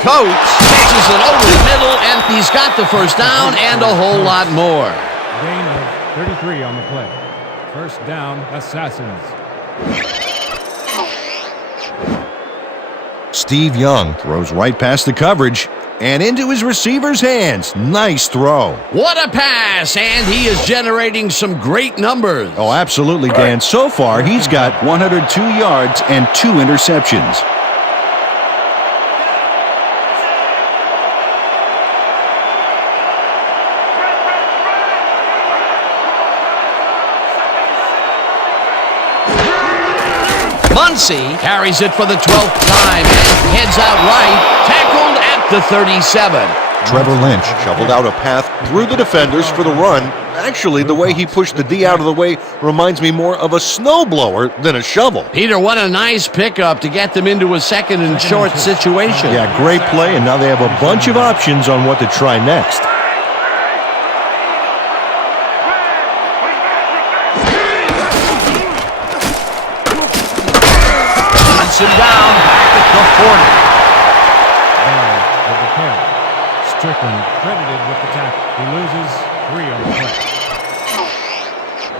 Coates catches it over the middle, and he's got the first down and a whole lot more. Gain of 33 on the play. First down, Assassins. Steve Young throws right past the coverage and into his receiver's hands. Nice throw. What a pass, and he is generating some great numbers. Oh, absolutely, Dan. So far, he's got 102 yards and 2 interceptions. Muncy carries it for the 12th time and heads out right, tackled at the 37. Trevor Lynch shoveled out a path through the defenders for the run. Actually, the way he pushed the D out of the way reminds me more of a snowblower than a shovel. Peter, what a nice pickup to get them into a second and short situation. Yeah, great play, and now they have a bunch of options on what to try next. Him down back at Ball with the carry. Strickland credited with the tackle. He loses 3 on the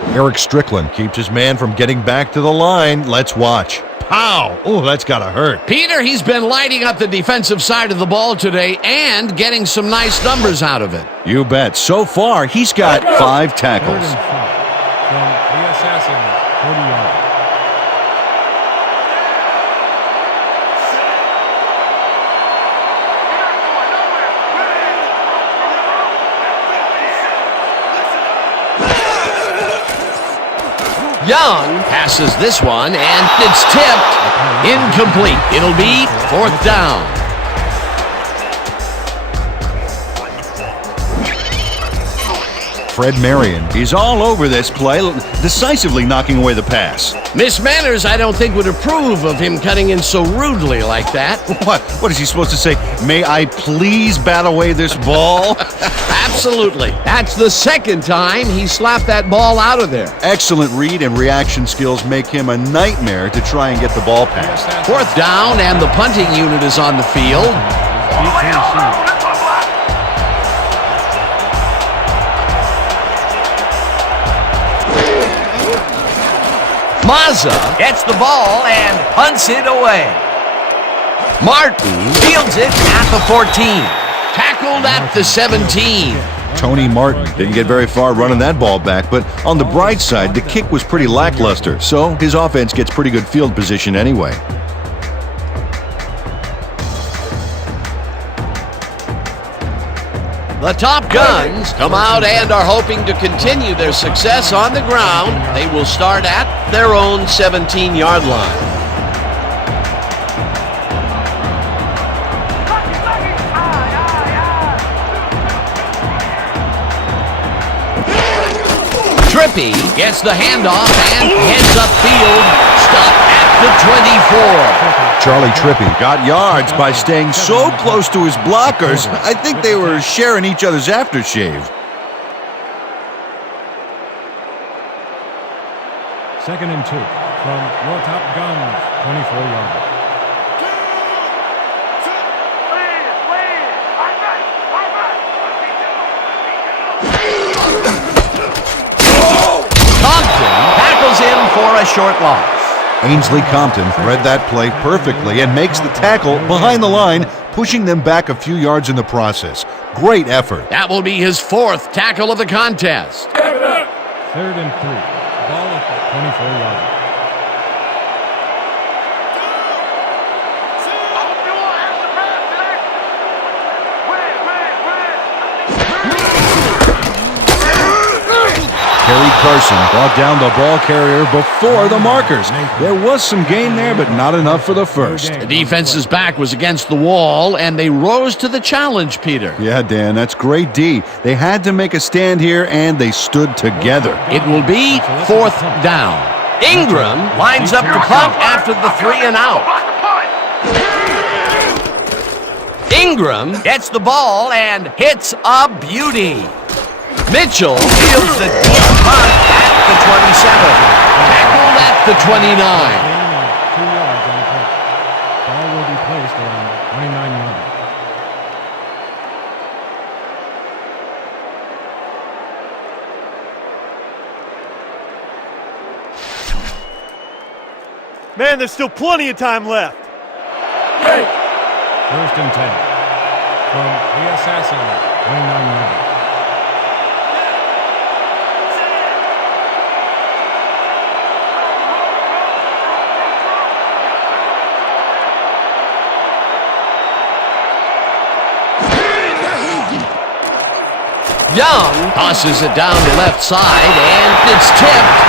play. Eric Strickland keeps his man from getting back to the line. Let's watch. Pow! Oh, that's gotta hurt. Peter, he's been lighting up the defensive side of the ball today and getting some nice numbers out of it. You bet. So far, he's got 5 tackles. 3rd and 5 from the Assassins, 40 yards. Young passes this one, and it's tipped. Incomplete. It'll be 4th down. Fred Marion is all over this play, decisively knocking away the pass. Miss Manners, I don't think, would approve of him cutting in so rudely like that. What is he supposed to say? May I please bat away this ball? Absolutely. That's the 2nd time he slapped that ball out of there. Excellent read and reaction skills make him a nightmare to try and get the ball past. 4th down, and the punting unit is on the field. Mazza gets the ball and punts it away. Martin fields it at the 14. Tackled at the 17. Tony Martin didn't get very far running that ball back, but on the bright side, the kick was pretty lackluster, so his offense gets pretty good field position anyway. The Top Guns come out and are hoping to continue their success on the ground. They will start at their own 17-yard line. Trippy gets the handoff and heads upfield. Stop at the 24. Charlie Trippy got yards by staying so close to his blockers, I think they were sharing each other's aftershave. 2nd and 2 from your Top Guns, 24 yards. Compton tackles him for a short loss. Ainsley Compton read that play perfectly and makes the tackle behind the line, pushing them back a few yards in the process. Great effort. That will be his 4th tackle of the contest. 3rd and 3. Ball at the 24-yard. Kerry Carson brought down the ball carrier before the markers. There was some gain there, but not enough for the first. The defense's back was against the wall, and they rose to the challenge, Peter. Yeah, Dan, that's great D. They had to make a stand here, and they stood together. It will be 4th down. Ingram lines up to punt after the 3 and out. Ingram gets the ball and hits a beauty. Mitchell fields the deep punt at the 27. Tackled at the 29. 2 yards on the play. Ball will be placed around 29 yards. Man, there's still plenty of time left. 1st and 10 from the Assassins, 29 yards. Young tosses it down the left side, and it's tipped.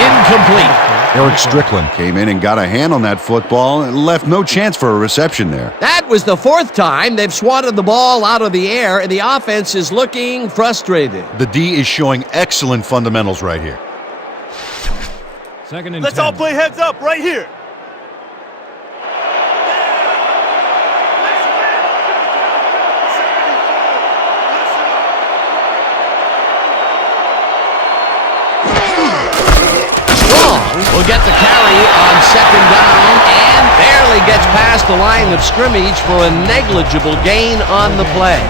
Incomplete. Eric Strickland came in and got a hand on that football and left no chance for a reception there. That was the 4th time they've swatted the ball out of the air, and the offense is looking frustrated. The D is showing excellent fundamentals right here. 2nd and 10. Let's all play heads up right here. Will get the carry on 2nd down and barely gets past the line of scrimmage for a negligible gain on the play.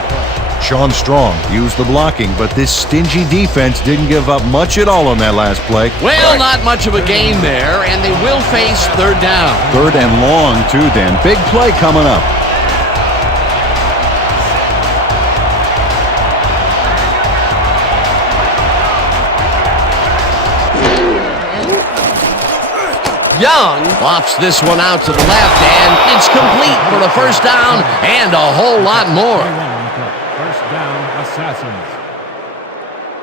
Sean Strong used the blocking, but this stingy defense didn't give up much at all on that last play. Well, not much of a gain there, and they will face 3rd down. 3rd and long, too, Dan. Big play coming up. Young lofts this one out to the left, and it's complete for a 1st down and a whole lot more. 1st down, Assassins.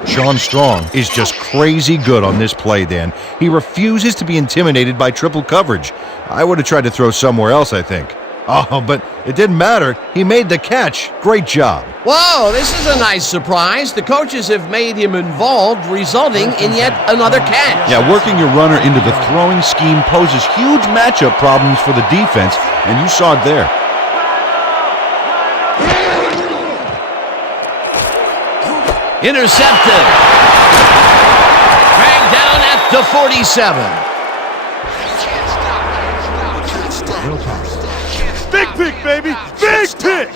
Sean Strong is just crazy good on this play, Dan. He refuses to be intimidated by triple coverage. I would have tried to throw somewhere else, I think. Oh, but it didn't matter. He made the catch. Great job. Whoa, this is a nice surprise. The coaches have made him involved, resulting in yet another catch. Yeah, working your runner into the throwing scheme poses huge matchup problems for the defense, and you saw it there. Intercepted. Dragged down at the 47. Big pick, baby! Big pick!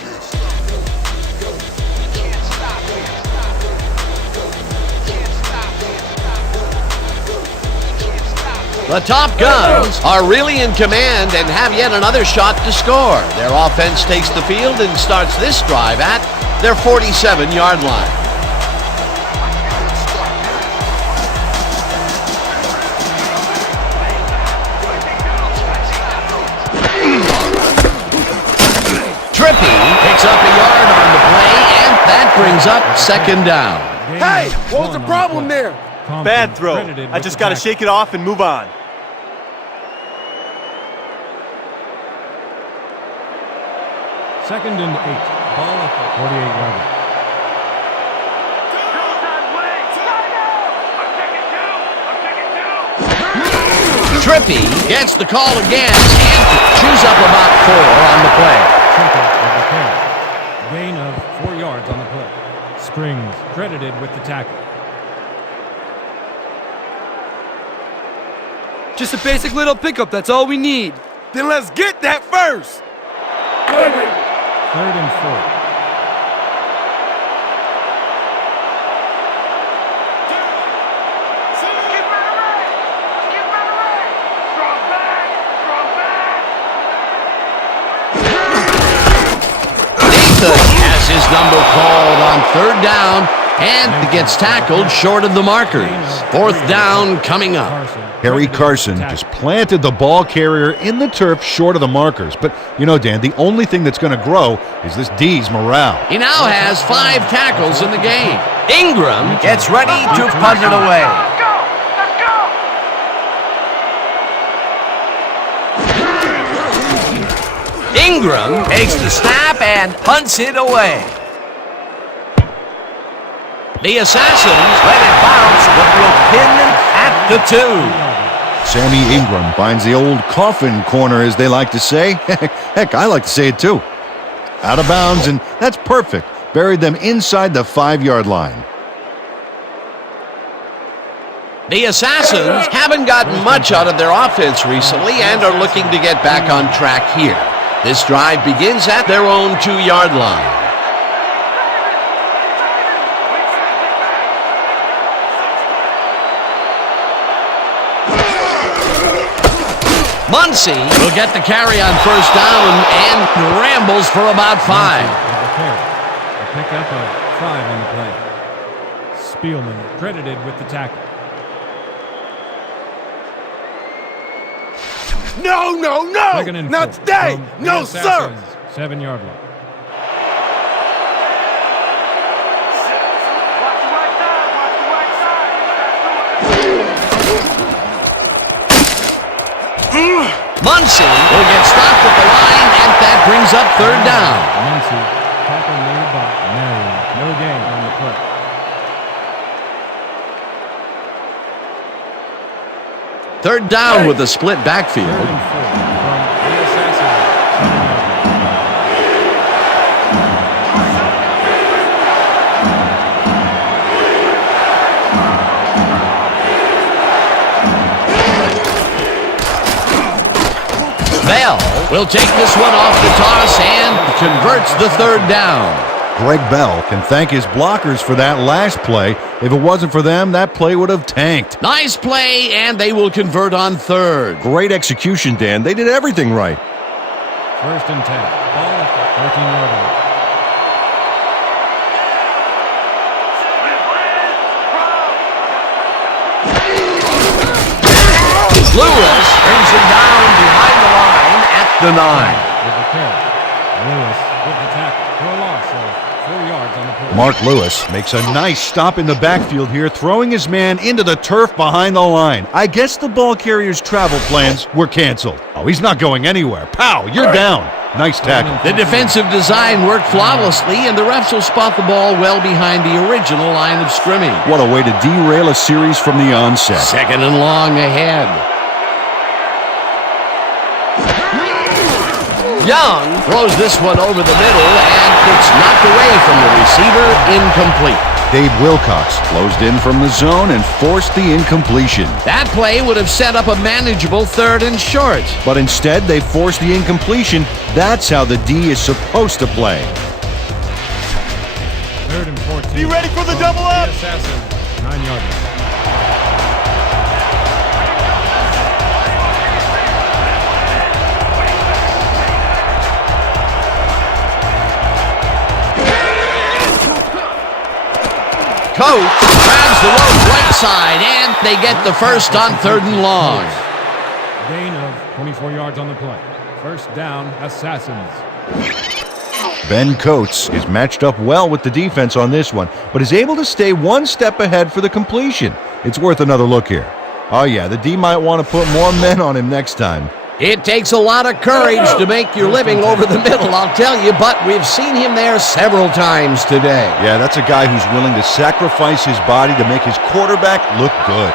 The Top Guns are really in command and have yet another shot to score. Their offense takes the field and starts this drive at their 47-yard line. Trippy picks up a yard on the play, and that brings up second down. Hey, what was the problem there? Bad throw. I just got to shake it off and move on. Second and 8. Ball at the 48-yard line. Trippy gets the call again and chews up about 4 on the play. Temple with the carry. Gain of 4 yards on the play. Springs credited with the tackle. Just a basic little pickup, that's all we need. Then let's get that first. Third and 4. Has his number called on third down and gets tackled short of the markers. Fourth down coming up. Harry Carson just planted the ball carrier in the turf short of the markers. But, you know, Dan, the only thing that's going to grow is this D's morale. He now has 5 tackles in the game. Ingram gets ready to punt it away. Ingram takes the snap and punts it away. The Assassins let it bounce, but will pin them at the 2. Sammy Ingram finds the old coffin corner, as they like to say. Heck, I like to say it too. Out of bounds, and that's perfect. Buried them inside the 5-yard line. The Assassins haven't gotten much out of their offense recently and are looking to get back on track here. This drive begins at their own 2-yard line. Muncie will get the carry on first down and rambles for about 5. A pickup of 5 on the play. Spielman credited with the tackle. No, no, no! Second and Not 4 today! from No, the sir! Assassins, 7-yard line. Muncie will get stopped at the line, and that brings up third down. Muncie, tackle made by Marion. No gain on the play. Third down with a split backfield. Third and 4 from the Assassins, 7-yard Bell will take this one off the toss and converts the third down. Greg Bell can thank his blockers for that last play. If it wasn't for them, that play would have tanked. Nice play, and they will convert on third. Great execution, Dan. They did everything right. First and 10. Ball at the 13-yard line. Lewis brings him down behind the line at the 9. With the carry. Lewis with the tackle for a loss of 4 yards on the play. Mark Lewis makes a nice stop in the backfield here, throwing his man into the turf behind the line. I guess the ball carrier's travel plans were canceled. Oh, he's not going anywhere. Pow, you're down. Nice tackle. The defensive design worked flawlessly, and the refs will spot the ball well behind the original line of scrimmage. What a way to derail a series from the onset. Second and long ahead. Young throws this one over the middle, and it's knocked away from the receiver, incomplete. Dave Wilcox closed in from the zone and forced the incompletion. That play would have set up a manageable 3rd and short. But instead, they forced the incompletion. That's how the D is supposed to play. 3rd and 14. Be ready for the double up. Assassin, 9-yard line. Coach grabs the rope right side, and they get the first on 3rd and long. Gain of 24 yards on the play. First down, Assassins. Ben Coates is matched up well with the defense on this one, but is able to stay one step ahead for the completion. It's worth another look here. Oh yeah, the D might want to put more men on him next time. It takes a lot of courage to make your living over the middle, I'll tell you, but we've seen him there several times today. Yeah, that's a guy who's willing to sacrifice his body to make his quarterback look good.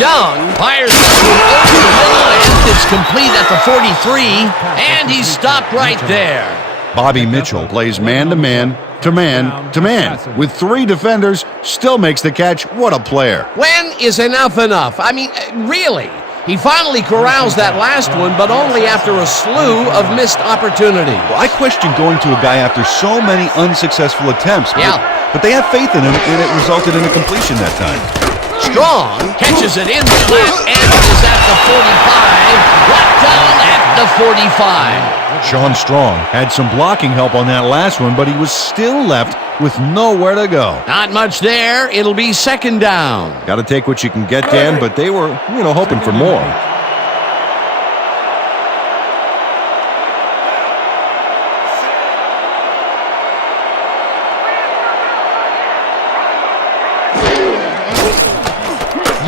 Young fires this one over the middle, and it's complete at the 43, and he's stopped right there. Bobby Mitchell plays man-to-man to man-to-man. With 3 defenders, still makes the catch. What a player. When is enough enough? I mean, really? He finally corrals that last one, but only after a slew of missed opportunities. Well, I question going to a guy after so many unsuccessful attempts. But they have faith in him, and it resulted in a completion that time. Strong catches it in the flat, and it is at the 45. Brought down at the 45. Sean Strong had some blocking help on that last one, but he was still left with nowhere to go. Not much there. It'll be 2nd down. Got to take what you can get, Dan, but they were, hoping for more.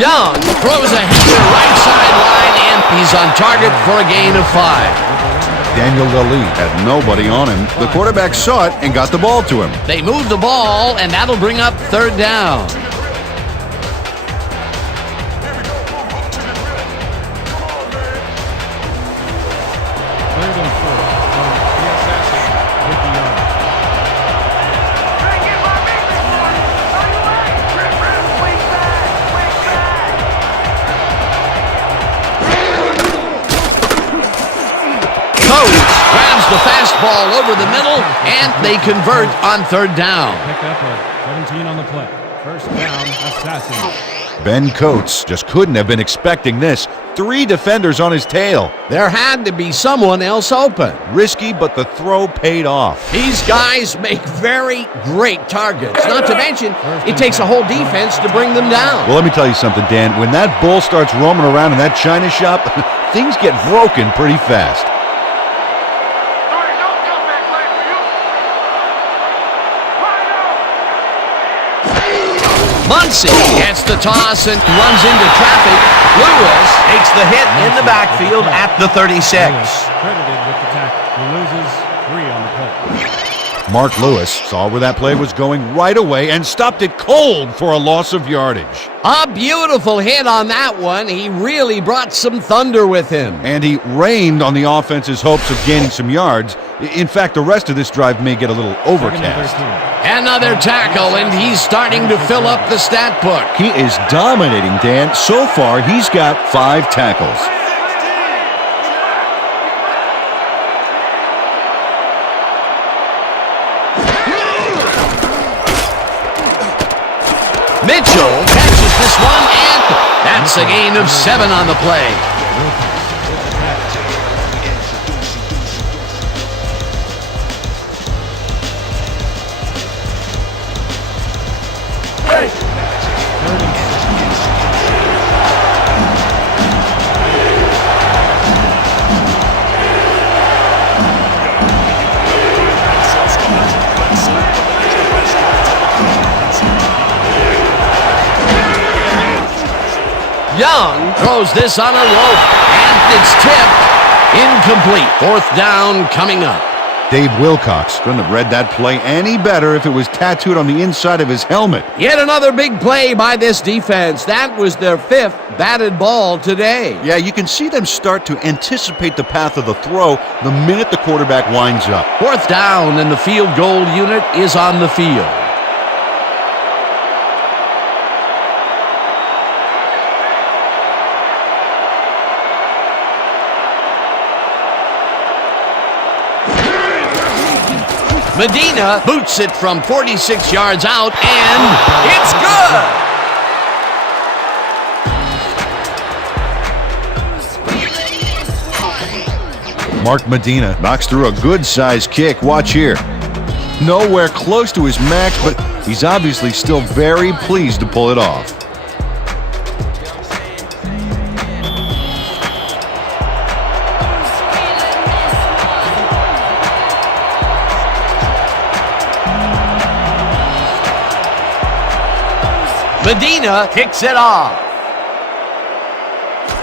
Young throws a header right sideline, and he's on target for a gain of 5. Daniel Lally had nobody on him. The quarterback saw it and got the ball to him. They move the ball, and that'll bring up 3rd down. Grabs the fastball over the middle, and they convert on 3rd down. Pick up a 17 on the play. First down, Assassin. Ben Coates just couldn't have been expecting this. 3 defenders on his tail. There had to be someone else open. Risky, but the throw paid off. These guys make very great targets. Not to mention, it takes a whole defense to bring them down. Well, let me tell you something, Dan. When that bull starts roaming around in that china shop, things get broken pretty fast. Muncy gets the toss and runs into traffic. Lewis takes the hit in the backfield at the 36. Credited with the tackle. He loses 3 on the play. Mark Lewis saw where that play was going right away and stopped it cold for a loss of yardage. A beautiful hit on that one. He really brought some thunder with him. And he rained on the offense's hopes of gaining some yards. In fact, the rest of this drive may get a little overcast. Another tackle, and he's starting to fill up the stat book. He is dominating, Dan. So far, he's got 5 tackles. Mitchell catches this one, and that's a gain of 7 on the play. Young throws this on a rope, and it's tipped. Incomplete. Fourth down coming up. Dave Wilcox couldn't have read that play any better if it was tattooed on the inside of his helmet. Yet another big play by this defense. That was their 5th batted ball today. Yeah, you can see them start to anticipate the path of the throw the minute the quarterback winds up. Fourth down, and the field goal unit is on the field. Medina boots it from 46 yards out, and it's good! Mark Medina knocks through a good-sized kick. Watch here. Nowhere close to his max, but he's obviously still very pleased to pull it off. Medina kicks it off.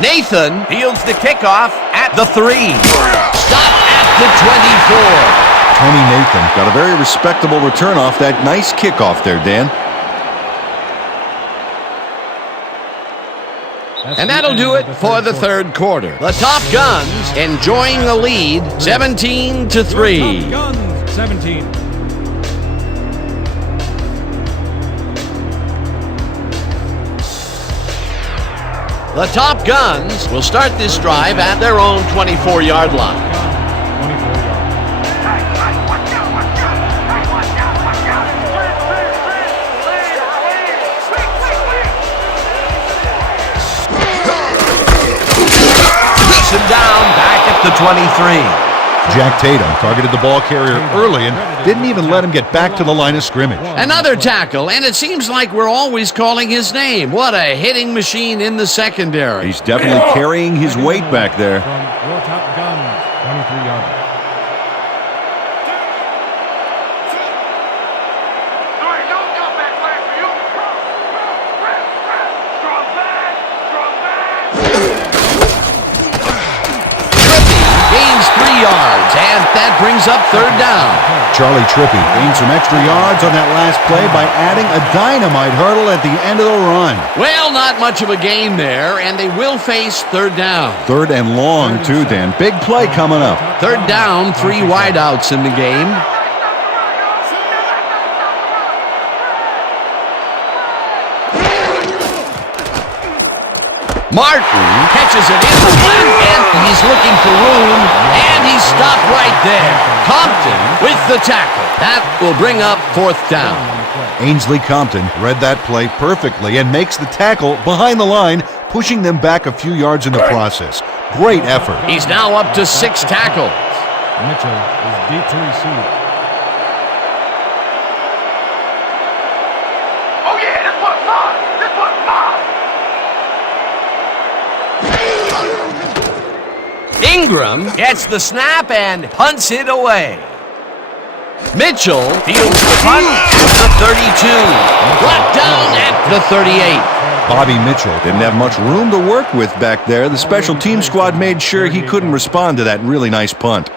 Nathan fields the kickoff at the 3. Stop at the 24. Tony Nathan got a very respectable return off that nice kickoff there, Dan. And that'll do it for the third quarter. The Top Guns enjoying the lead, 17-3. Top Guns, 17. The Top Guns will start this drive at their own 24-yard line. 24 yards. Puts him down back at the 23. Jack Tatum targeted the ball carrier early and didn't even let him get back to the line of scrimmage. Another tackle, and it seems like we're always calling his name. What a hitting machine in the secondary. He's definitely carrying his weight back there. From your Top Guns, 23 yards. Gains 3 yards, and that brings up third down. Charlie Trippy gained some extra yards on that last play by adding a dynamite hurdle at the end of the run. Well, not much of a gain there, and they will face third down. Third and long, too, Dan. Big play coming up. Third down, 3 wideouts in the game. Martin catches it in the flat, and he's looking for room, and he's stopped right there. Compton with the tackle. That will bring up fourth down. Ainsley Compton read that play perfectly and makes the tackle behind the line, pushing them back a few yards in the process. Great effort. He's now up to 6 tackles. Mitchell is deep to receive. Ingram gets the snap and punts it away. Mitchell fields the punt at the 32. Brought down at the 38. Bobby Mitchell didn't have much room to work with back there. The special team squad made sure he couldn't respond to that really nice punt.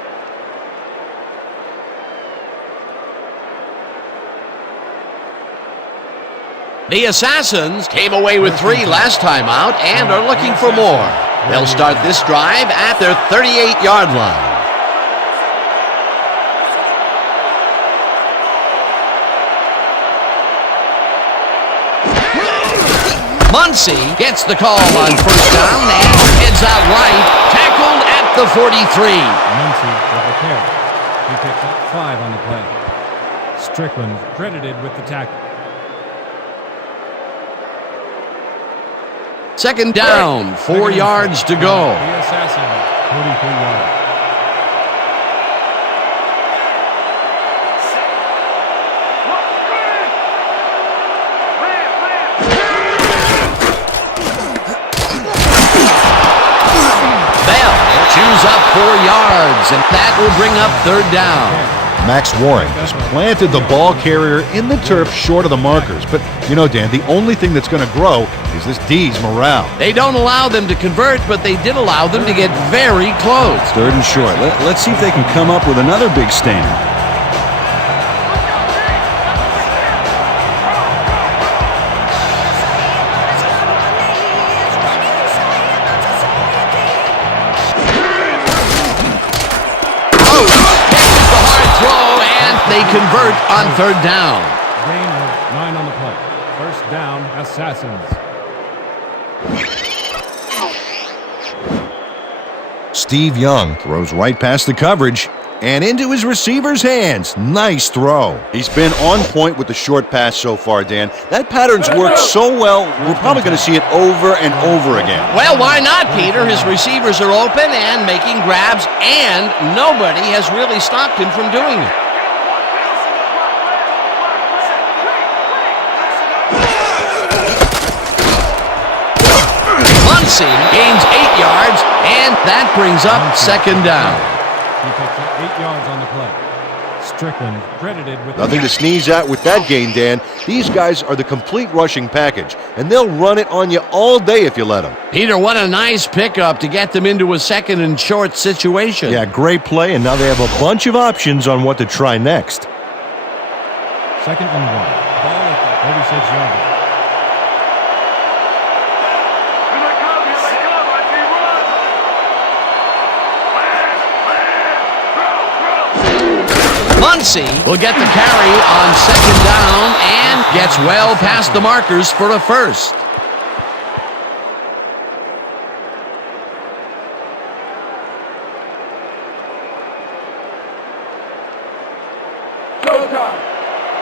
The Assassins came away with 3 last time out and are looking for more. They'll start this drive at their 38-yard line. Muncy gets the call on first down and heads out right, tackled at the 43. Muncy with the carry. He picks up 5 on the play. Strickland credited with the tackle. Second down, 4 yards to go. The Assassin, 43 yards. Bell chews up 4 yards, and that will bring up third down. Max Warren has planted the ball carrier in the turf short of the markers. But, you know, Dan, the only thing that's going to grow is this D's morale. They don't allow them to convert, but they did allow them to get very close. Third and short. Let's see if they can come up with another big stand. They convert on third down. Gain of 9 on the play. First down, Assassins. Steve Young throws right past the coverage and into his receiver's hands. Nice throw. He's been on point with the short pass so far, Dan. That pattern's worked so well, we're probably going to see it over and over again. Well, why not, Peter? His receivers are open and making grabs, and nobody has really stopped him from doing it. Gains 8 yards, and that brings up second down. He picks up 8 yards on the play. Strickland credited with Nothing to sneeze at with that gain, Dan. These guys are the complete rushing package, and they'll run it on you all day if you let them. Peter, what a nice pickup to get them into a second and short situation. Yeah, great play, and now they have a bunch of options on what to try next. Second and 1. Ball at the 36-yard line. Muncy will get the carry on second down and gets well past the markers for a first.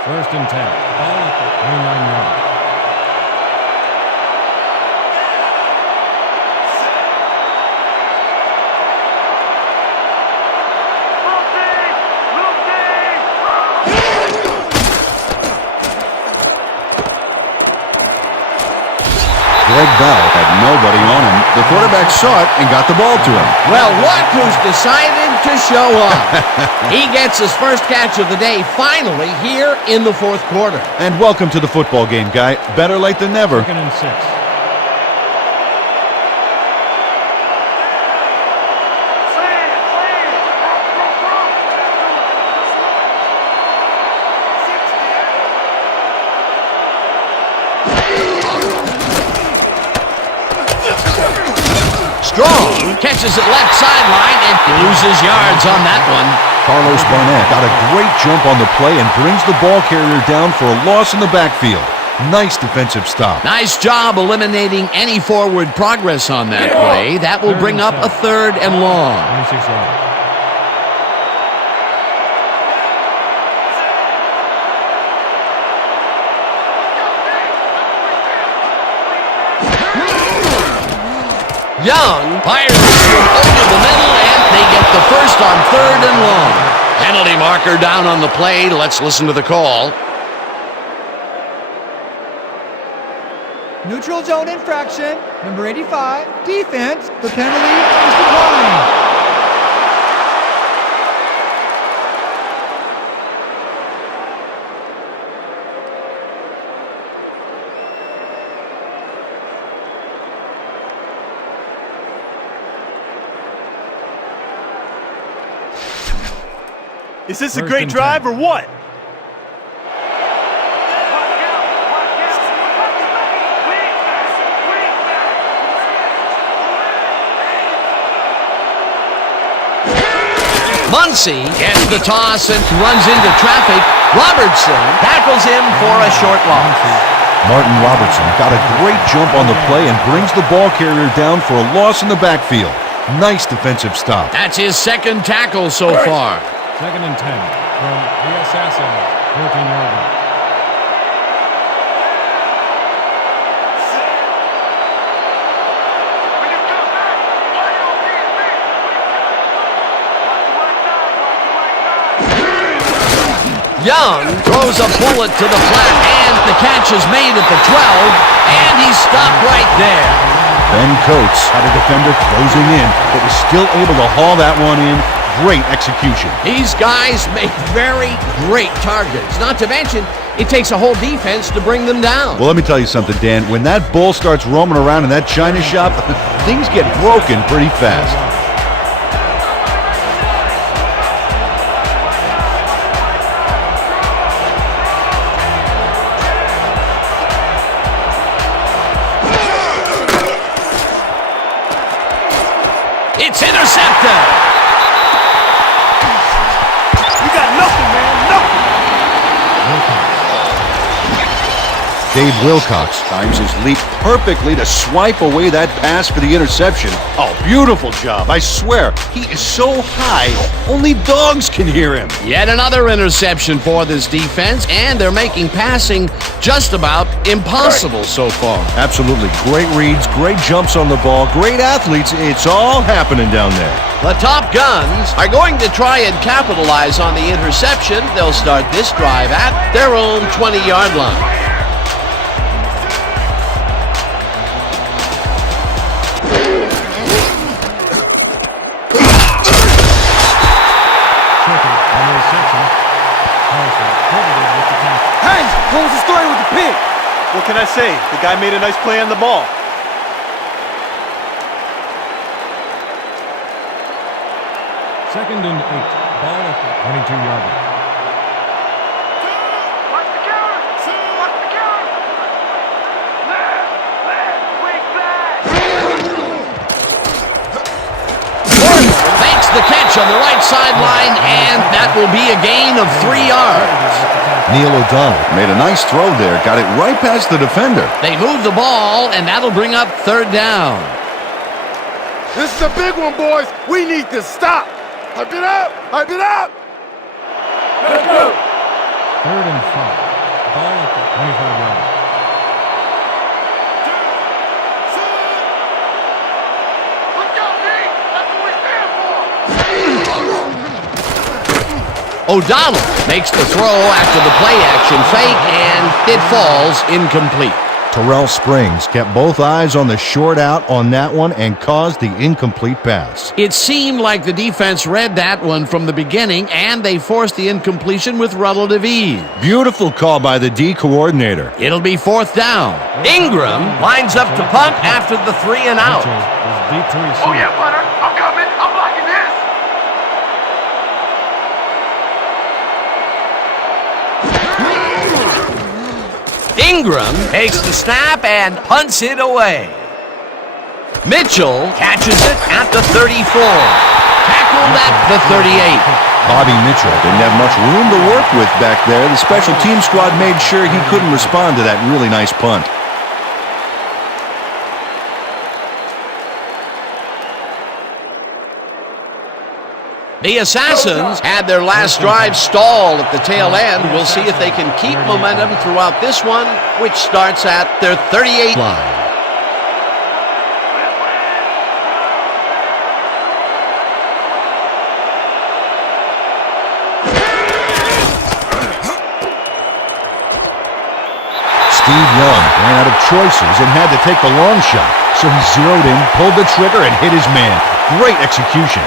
First and 10. Ball at the 29-yard line. Greg Bell had nobody on him. The quarterback saw it and got the ball to him. Well, look who's decided to show up. He gets his first catch of the day finally here in the fourth quarter. And welcome to the football game, guy. Better late than never. Second and 6. Strong catches it left sideline and loses yards on that one. Carlos Barnett got a great jump on the play and brings the ball carrier down for a loss in the backfield. Nice defensive stop. Nice job eliminating any forward progress on that play. That will bring up a third and long. 26 yards. Young fires from over the middle, and they get the first on third and long. Penalty marker down on the play. Let's listen to the call. Neutral zone infraction, number 85, defense. The penalty is declined. Is this a great drive or what? Muncy gets the toss and runs into traffic. Robertson tackles him for a short loss. Martin Robertson got a great jump on the play and brings the ball carrier down for a loss in the backfield. Nice defensive stop. That's his second tackle so far. Second and 10 from the Assassins, 14-yard line. Young throws a bullet to the flat, and the catch is made at the 12, and he's stopped right there. Ben Coates had a defender closing in, but was still able to haul that one in. great execution. These guys make very great targets. Not to mention, it takes a whole defense to bring them down. Well, let me tell you something, Dan. When that bull starts roaming around in that china shop, things get broken pretty fast. It's intercepted. You got nothing, man. Nothing. Dave Wilcox times his leap perfectly to swipe away that pass for the interception. Oh, beautiful job. I swear, he is so high, only dogs can hear him. Yet another interception for this defense, and they're making passing just about impossible so far. Absolutely. Great reads, great jumps on the ball, great athletes. It's all happening down there. The Top Guns are going to try and capitalize on the interception. They'll start this drive at their own 20-yard line. What was the story with the pig? What can I say? The guy made a nice play on the ball. Second and 8. Ball at the 22-yard line. Watch the counter! Watch the counter! Left, quick flag! Makes the catch on the right sideline, and that will be a gain of 3 yards. Neil O'Donnell made a nice throw there, got it right past the defender. They move the ball, and that'll bring up 3rd down. This is a big one, boys. We need to stop. Hype it up! Hype it up! Let's go! 3rd and 5. Ball at the 25-yard line. Let's go, D! That's what we stand for! O'Donnell makes the throw after the play-action fake, and it falls incomplete. Terrell Springs kept both eyes on the short out on that one and caused the incomplete pass. It seemed like the defense read that one from the beginning, and they forced the incompletion with relative ease. Beautiful call by the D coordinator. It'll be 4th down. Ingram lines up to punt after the 3 and out. Is deep to receive. Oh yeah, punter! I'm coming! I'm blocking this! Ingram takes the snap and punts it away. Mitchell catches it at the 34. Tackled at the 38. Bobby Mitchell didn't have much room to work with back there. The special team squad made sure he couldn't respond to that really nice punt. The Assassins had their last drive stalled at the tail end. We'll see if they can keep momentum throughout this one, which starts at their 38 line. Steve Young ran out of choices and had to take the long shot. So he zeroed in, pulled the trigger, and hit his man. Great execution.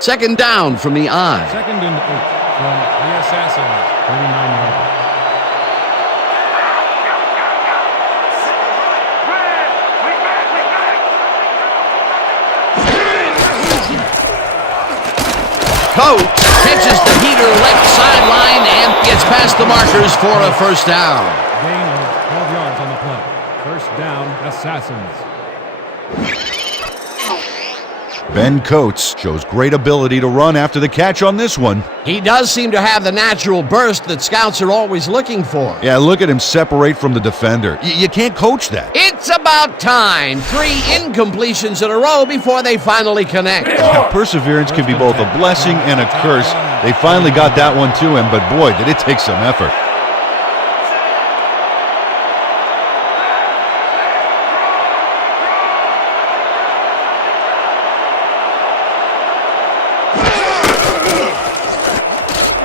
Second down from the eye. Second and 8 from the Assassins, 39-yard line. Coates catches the heater left sideline and gets past the markers for a 1st down. Gain of 12 yards on the play. 1st down, Assassins. Ben Coates shows great ability to run after the catch on this one. He does seem to have the natural burst that scouts are always looking for. Yeah, look at him separate from the defender. You can't coach that. It's about time. 3 incompletions in a row before they finally connect. Now, perseverance can be both a blessing and a curse. They finally got that one to him, but boy, did it take some effort.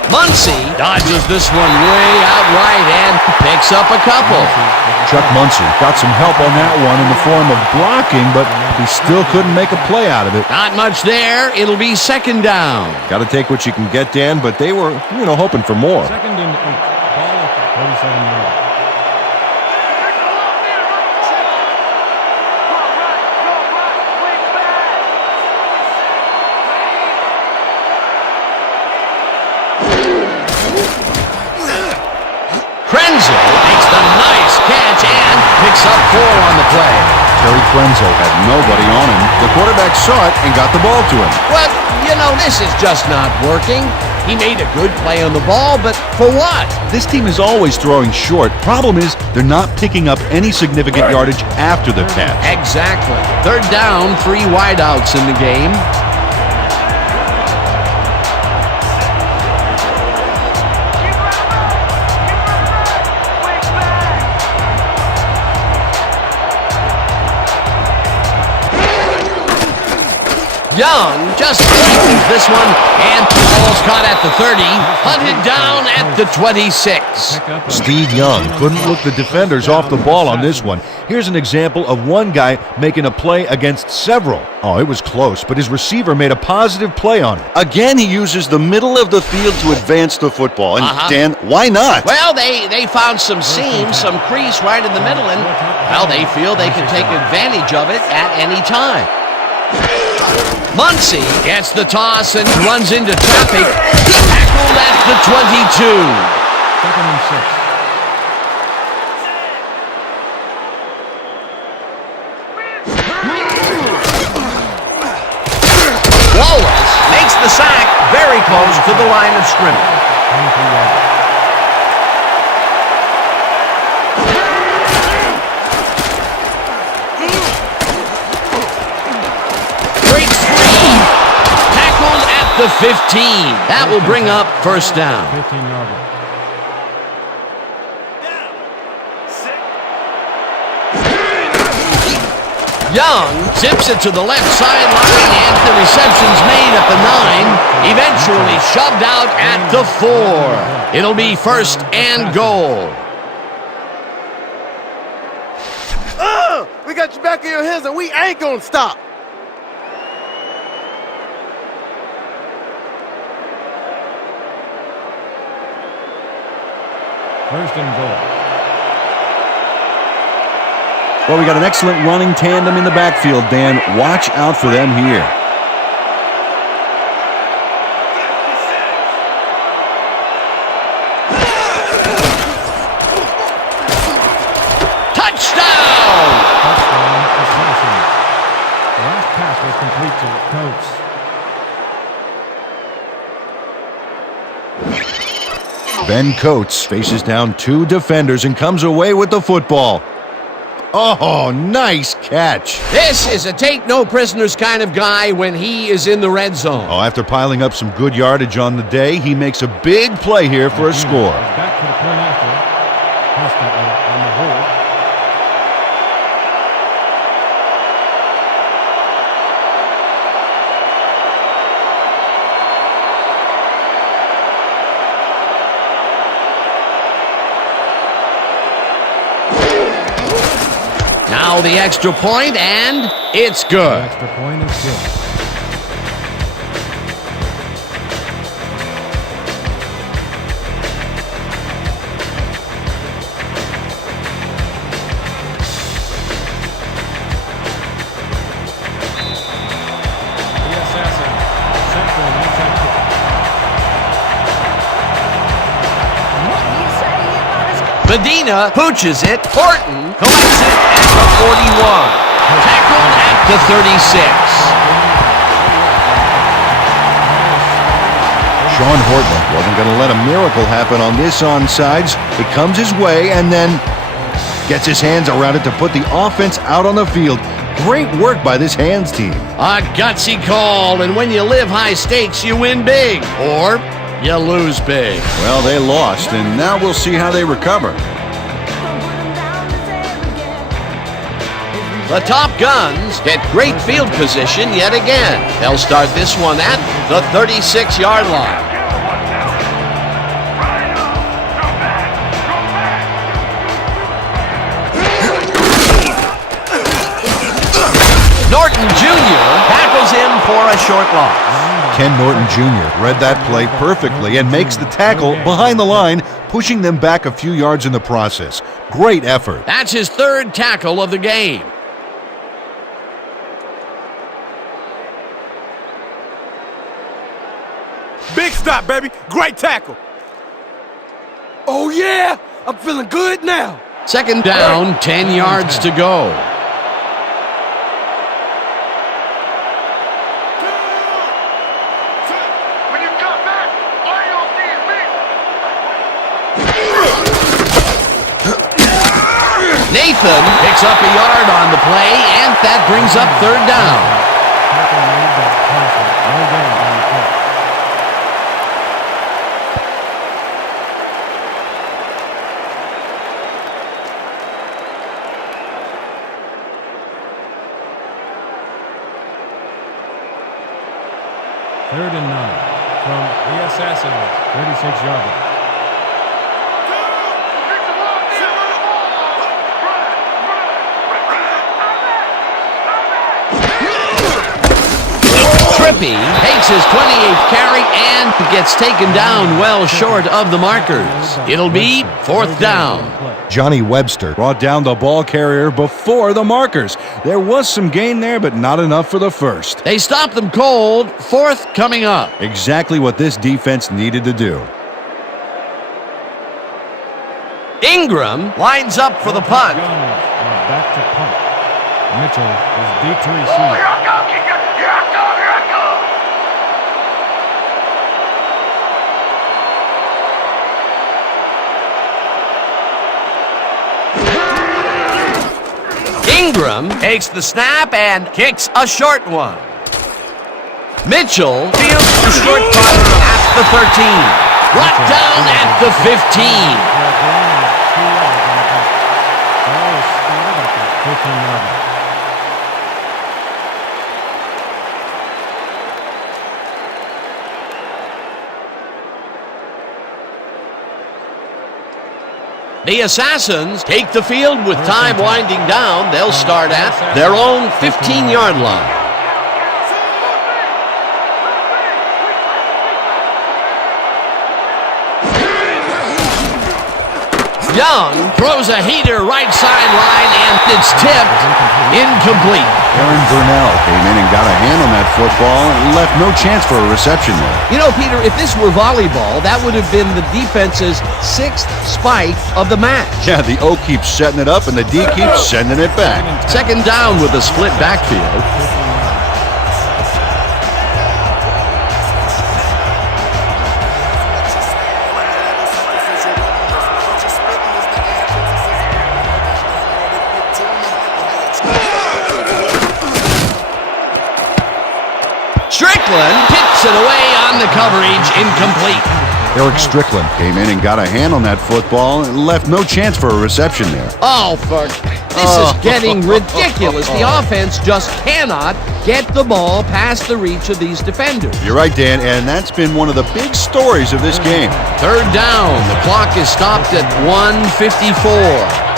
Muncie dodges this one way out right and picks up a couple. Chuck Muncie got some help on that one in the form of blocking, but he still couldn't make a play out of it. Not much there. It'll be second down. Got to take what you can get, Dan, but they were, hoping for more. Second and 8. Ball at the 37-yard. Krenzel makes the nice catch and picks up 4 on the play. Terry Krenzel had nobody on him. The quarterback saw it and got the ball to him. But, this is just not working. He made a good play on the ball, but for what? This team is always throwing short. Problem is, they're not picking up any significant yardage after the catch. Exactly. Third down, 3 wideouts in the game. Young just flanked this one, and the ball's caught at the 30, hunted down at the 26. Steve Young couldn't look the defenders off the ball on this one. Here's an example of one guy making a play against several. Oh, it was close, but his receiver made a positive play on it. Again, he uses the middle of the field to advance the football. And Dan, why not? Well, they found some seam, some crease right in the middle, and, they feel they can take advantage of it at any time. Muncie gets the toss and runs into traffic. Tackled at the 22. Second and 6. Wallace makes the sack very close to the line of scrimmage. The 15. That will bring up first down. 15-yarder. Young zips it to the left sideline, and the reception's made at the 9. Eventually shoved out at the 4. It'll be first and goal. We got you back in your hands, and we ain't gonna stop. First and goal. Well, we got an excellent running tandem in the backfield, Dan. Watch out for them here. Touchdown! Touchdown for Citizens. The last pass was complete to Coates. Ben Coates faces down 2 defenders and comes away with the football. Oh, nice catch. This is a take-no-prisoners kind of guy when he is in the red zone. Oh, after piling up some good yardage on the day, he makes a big play here for a score. Back to the point after. Constantly on the hold. Now the extra point, and it's good. The extra point is good. The assassin. Central inside kick. Medina pooches it. Horton collects it at the 41. Tackled at the 36. Sean Horton wasn't going to let a miracle happen on this onside. It comes his way and then gets his hands around it to put the offense out on the field. Great work by this hands team. A gutsy call, and when you live high stakes, you win big. Or you lose big. Well, they lost, and now we'll see how they recover. The Top Guns get great field position yet again. They'll start this one at the 36-yard line. Norton Jr. tackles him for a short loss. Ken Norton Jr. read that play perfectly and makes the tackle behind the line, pushing them back a few yards in the process. Great effort. That's his third tackle of the game. Big stop, baby. Great tackle. Oh, yeah. I'm feeling good now. Second down, 10 yards to go. When you come back, all you'll see is me. Nathan picks up a yard on the play, and that brings up third down. Third and 9 from the Assassins, 36-yard line. Trippy takes his 28th carry and gets taken down well short of the markers. It'll be fourth down. Johnny Webster brought down the ball carrier before the markers. There was some gain there, but not enough for the first. They stop them cold. Fourth coming up. Exactly what this defense needed to do. Ingram lines up for the punt. Back to punt. Mitchell is deep to Here receive. I come, kicker. Here I come. Here I come. Ingram takes the snap and kicks a short one. Mitchell fields the short punt at the 13. Brought down at the 15. The Assassins take the field with time winding down. They'll start at their own 15-yard line. Young throws a heater right sideline, and it's tipped incomplete. Aaron Burnell came in and got a hand on that football and left no chance for a reception there. You know, Peter, if this were volleyball, that would have been the defense's 6th spike of the match. Yeah, the O keeps setting it up and the D keeps sending it back. Second down with a split backfield. Strickland picks it away on the coverage, incomplete. Eric Strickland Came in and got a hand on that football and left no chance for a reception there. Oh, this is getting ridiculous. The offense just cannot get the ball past the reach of these defenders. You're right, Dan, and that's been one of the big stories of this game. Third down. The clock is stopped at 1:54.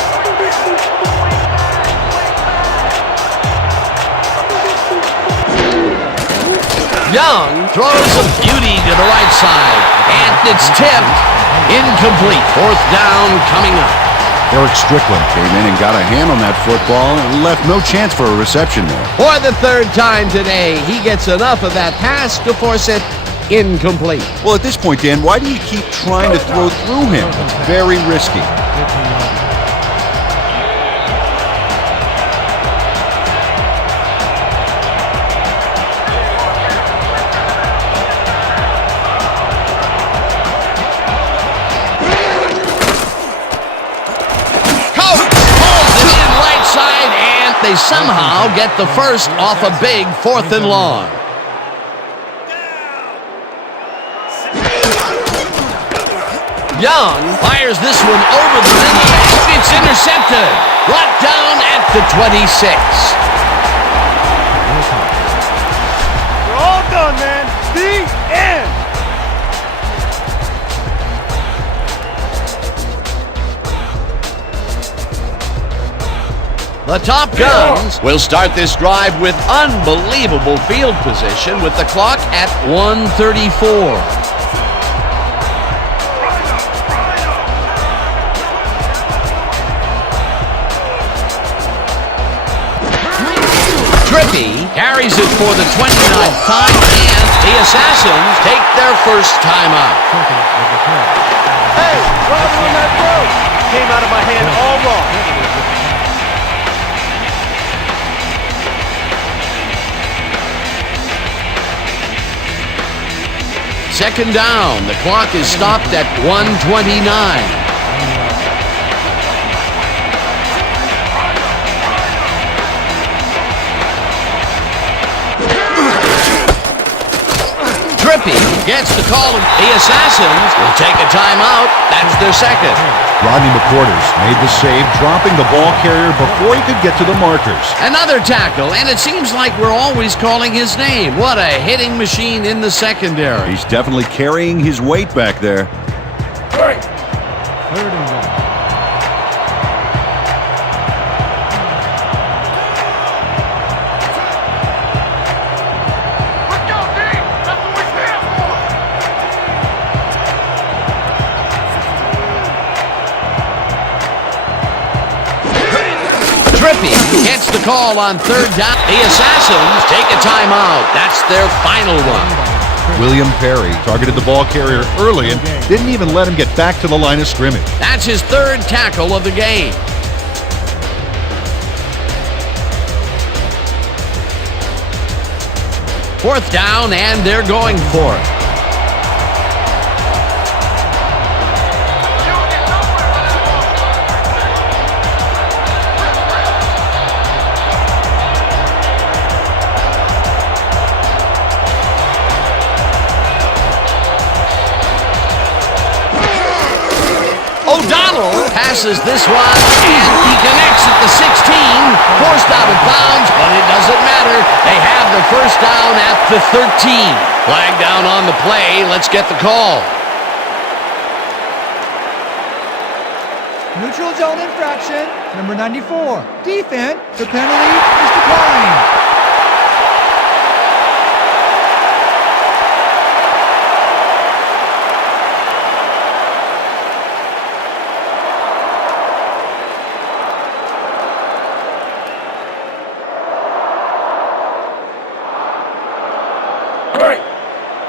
Young throws a beauty to the right side, and it's tipped incomplete. Fourth down coming up. Eric Strickland Came in and got a hand on that football and left no chance for a reception there. For the third time today, he gets enough of that pass to force it incomplete. Well, at this point, Dan, why do you keep trying to throw through him? It's very risky. They somehow get the first off a big 4th and long. Young fires this one over the middle. It's intercepted. Brought down at the 26. We're all done, man. The end. The Top Guns will start this drive with unbelievable field position with the clock at 1:34. Trippy carries it for the 29th time, and the Assassins take their first timeout. Hey, Robbie in that throw. Came out of my hand all wrong. Second down. The clock is stopped at 1:29. Trippy gets the call. The Assassins will take a timeout. That's their second. Rodney McQuarters made the save, dropping the ball carrier before he could get to the markers. Another tackle, and it seems like we're always calling his name. What a hitting machine in the secondary. He's definitely carrying his weight back there. Third and 1. Let's go, D! That's what we stand for! Trippy gets the call on third down. The Assassins take a timeout. That's their final one. William Perry targeted the ball carrier early and didn't even let him get back to the line of scrimmage. That's his third tackle of the game. Fourth down, and they're going for it. O'Donnell passes this one, and he connects at the 16, forced out of bounds, but it doesn't matter. They have the first down at the 13. Flag down on the play. Let's get the call. Neutral zone infraction, number 94. Defense, the penalty is declined.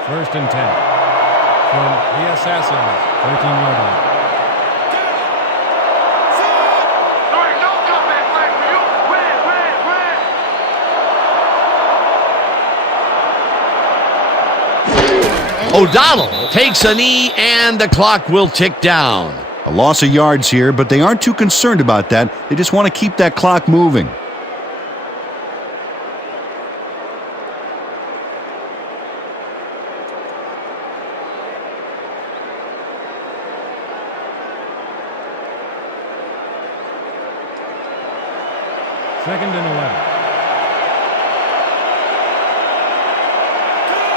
First and 10. From the Assassins, 13-yard line. There ain't no comeback flag for you! Win, win, win! O'Donnell takes a knee, and the clock will tick down. A loss of yards here, but they aren't too concerned about that. They just want to keep that clock moving. Second and 11.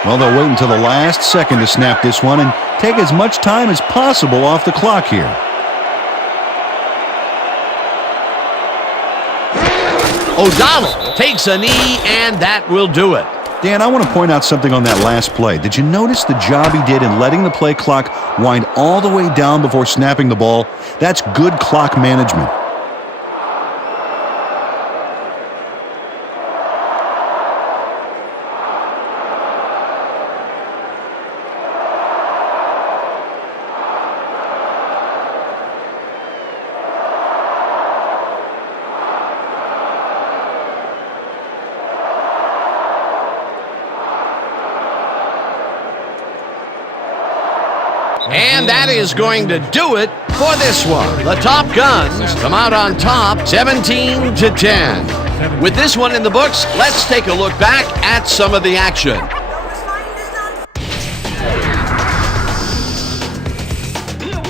Well, they'll wait until the last second to snap this one and take as much time as possible off the clock here. O'Donnell takes a knee, and that will do it. Dan, I want to point out something on that last play. Did you notice the job he did in letting the play clock wind all the way down before snapping the ball? That's good clock management. And that is going to do it for this one. The Top Guns come out on top, 17-10. With this one in the books, let's take a look back at some of the action.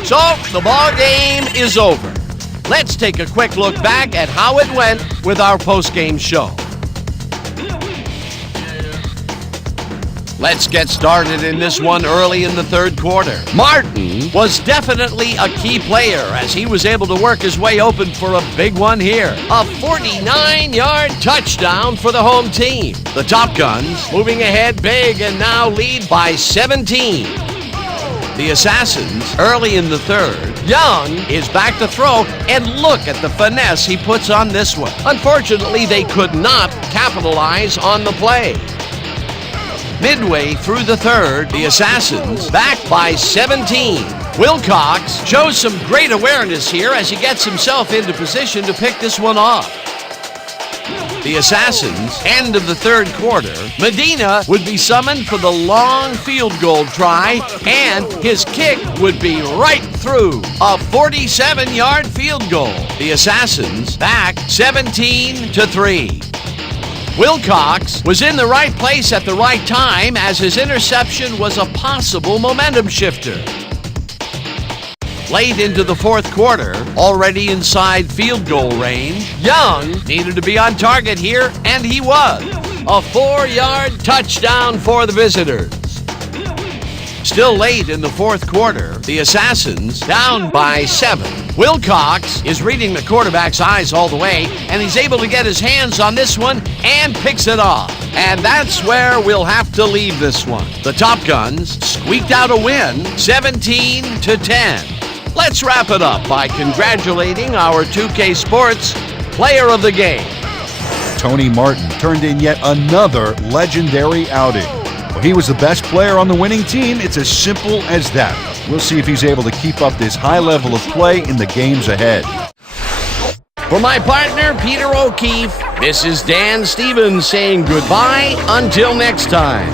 So, the ball game is over. Let's take a quick look back at how it went with our post-game show. Let's get started in this one early in the third quarter. Martin was definitely a key player as he was able to work his way open for a big one here. A 49-yard touchdown for the home team. The Top Guns moving ahead big and now lead by 17. The Assassins early in the third. Young is back to throw, and look at the finesse he puts on this one. Unfortunately, they could not capitalize on the play. Midway through the third, the Assassins back by 17. Wilcox shows some great awareness here as he gets himself into position to pick this one off. The Assassins, end of the third quarter. Medina would be summoned for the long field goal try, and his kick would be right through. A 47-yard field goal. The Assassins back 17-3. Wilcox was in the right place at the right time as his interception was a possible momentum shifter. Late into the fourth quarter, already inside field goal range, Young needed to be on target here, and he was. A 4-yard touchdown for the visitors. Still late in the fourth quarter, the Assassins down by 7. Wilcox is reading the quarterback's eyes all the way, and he's able to get his hands on this one and picks it off. And that's where we'll have to leave this one. The Top Guns squeaked out a win, 17-10. Let's wrap it up by congratulating our 2K Sports Player of the Game. Tony Martin turned in yet another legendary outing. Well, he was the best player on the winning team. It's as simple as that. We'll see if he's able to keep up this high level of play in the games ahead. For my partner, Peter O'Keefe, this is Dan Stevens saying goodbye until next time.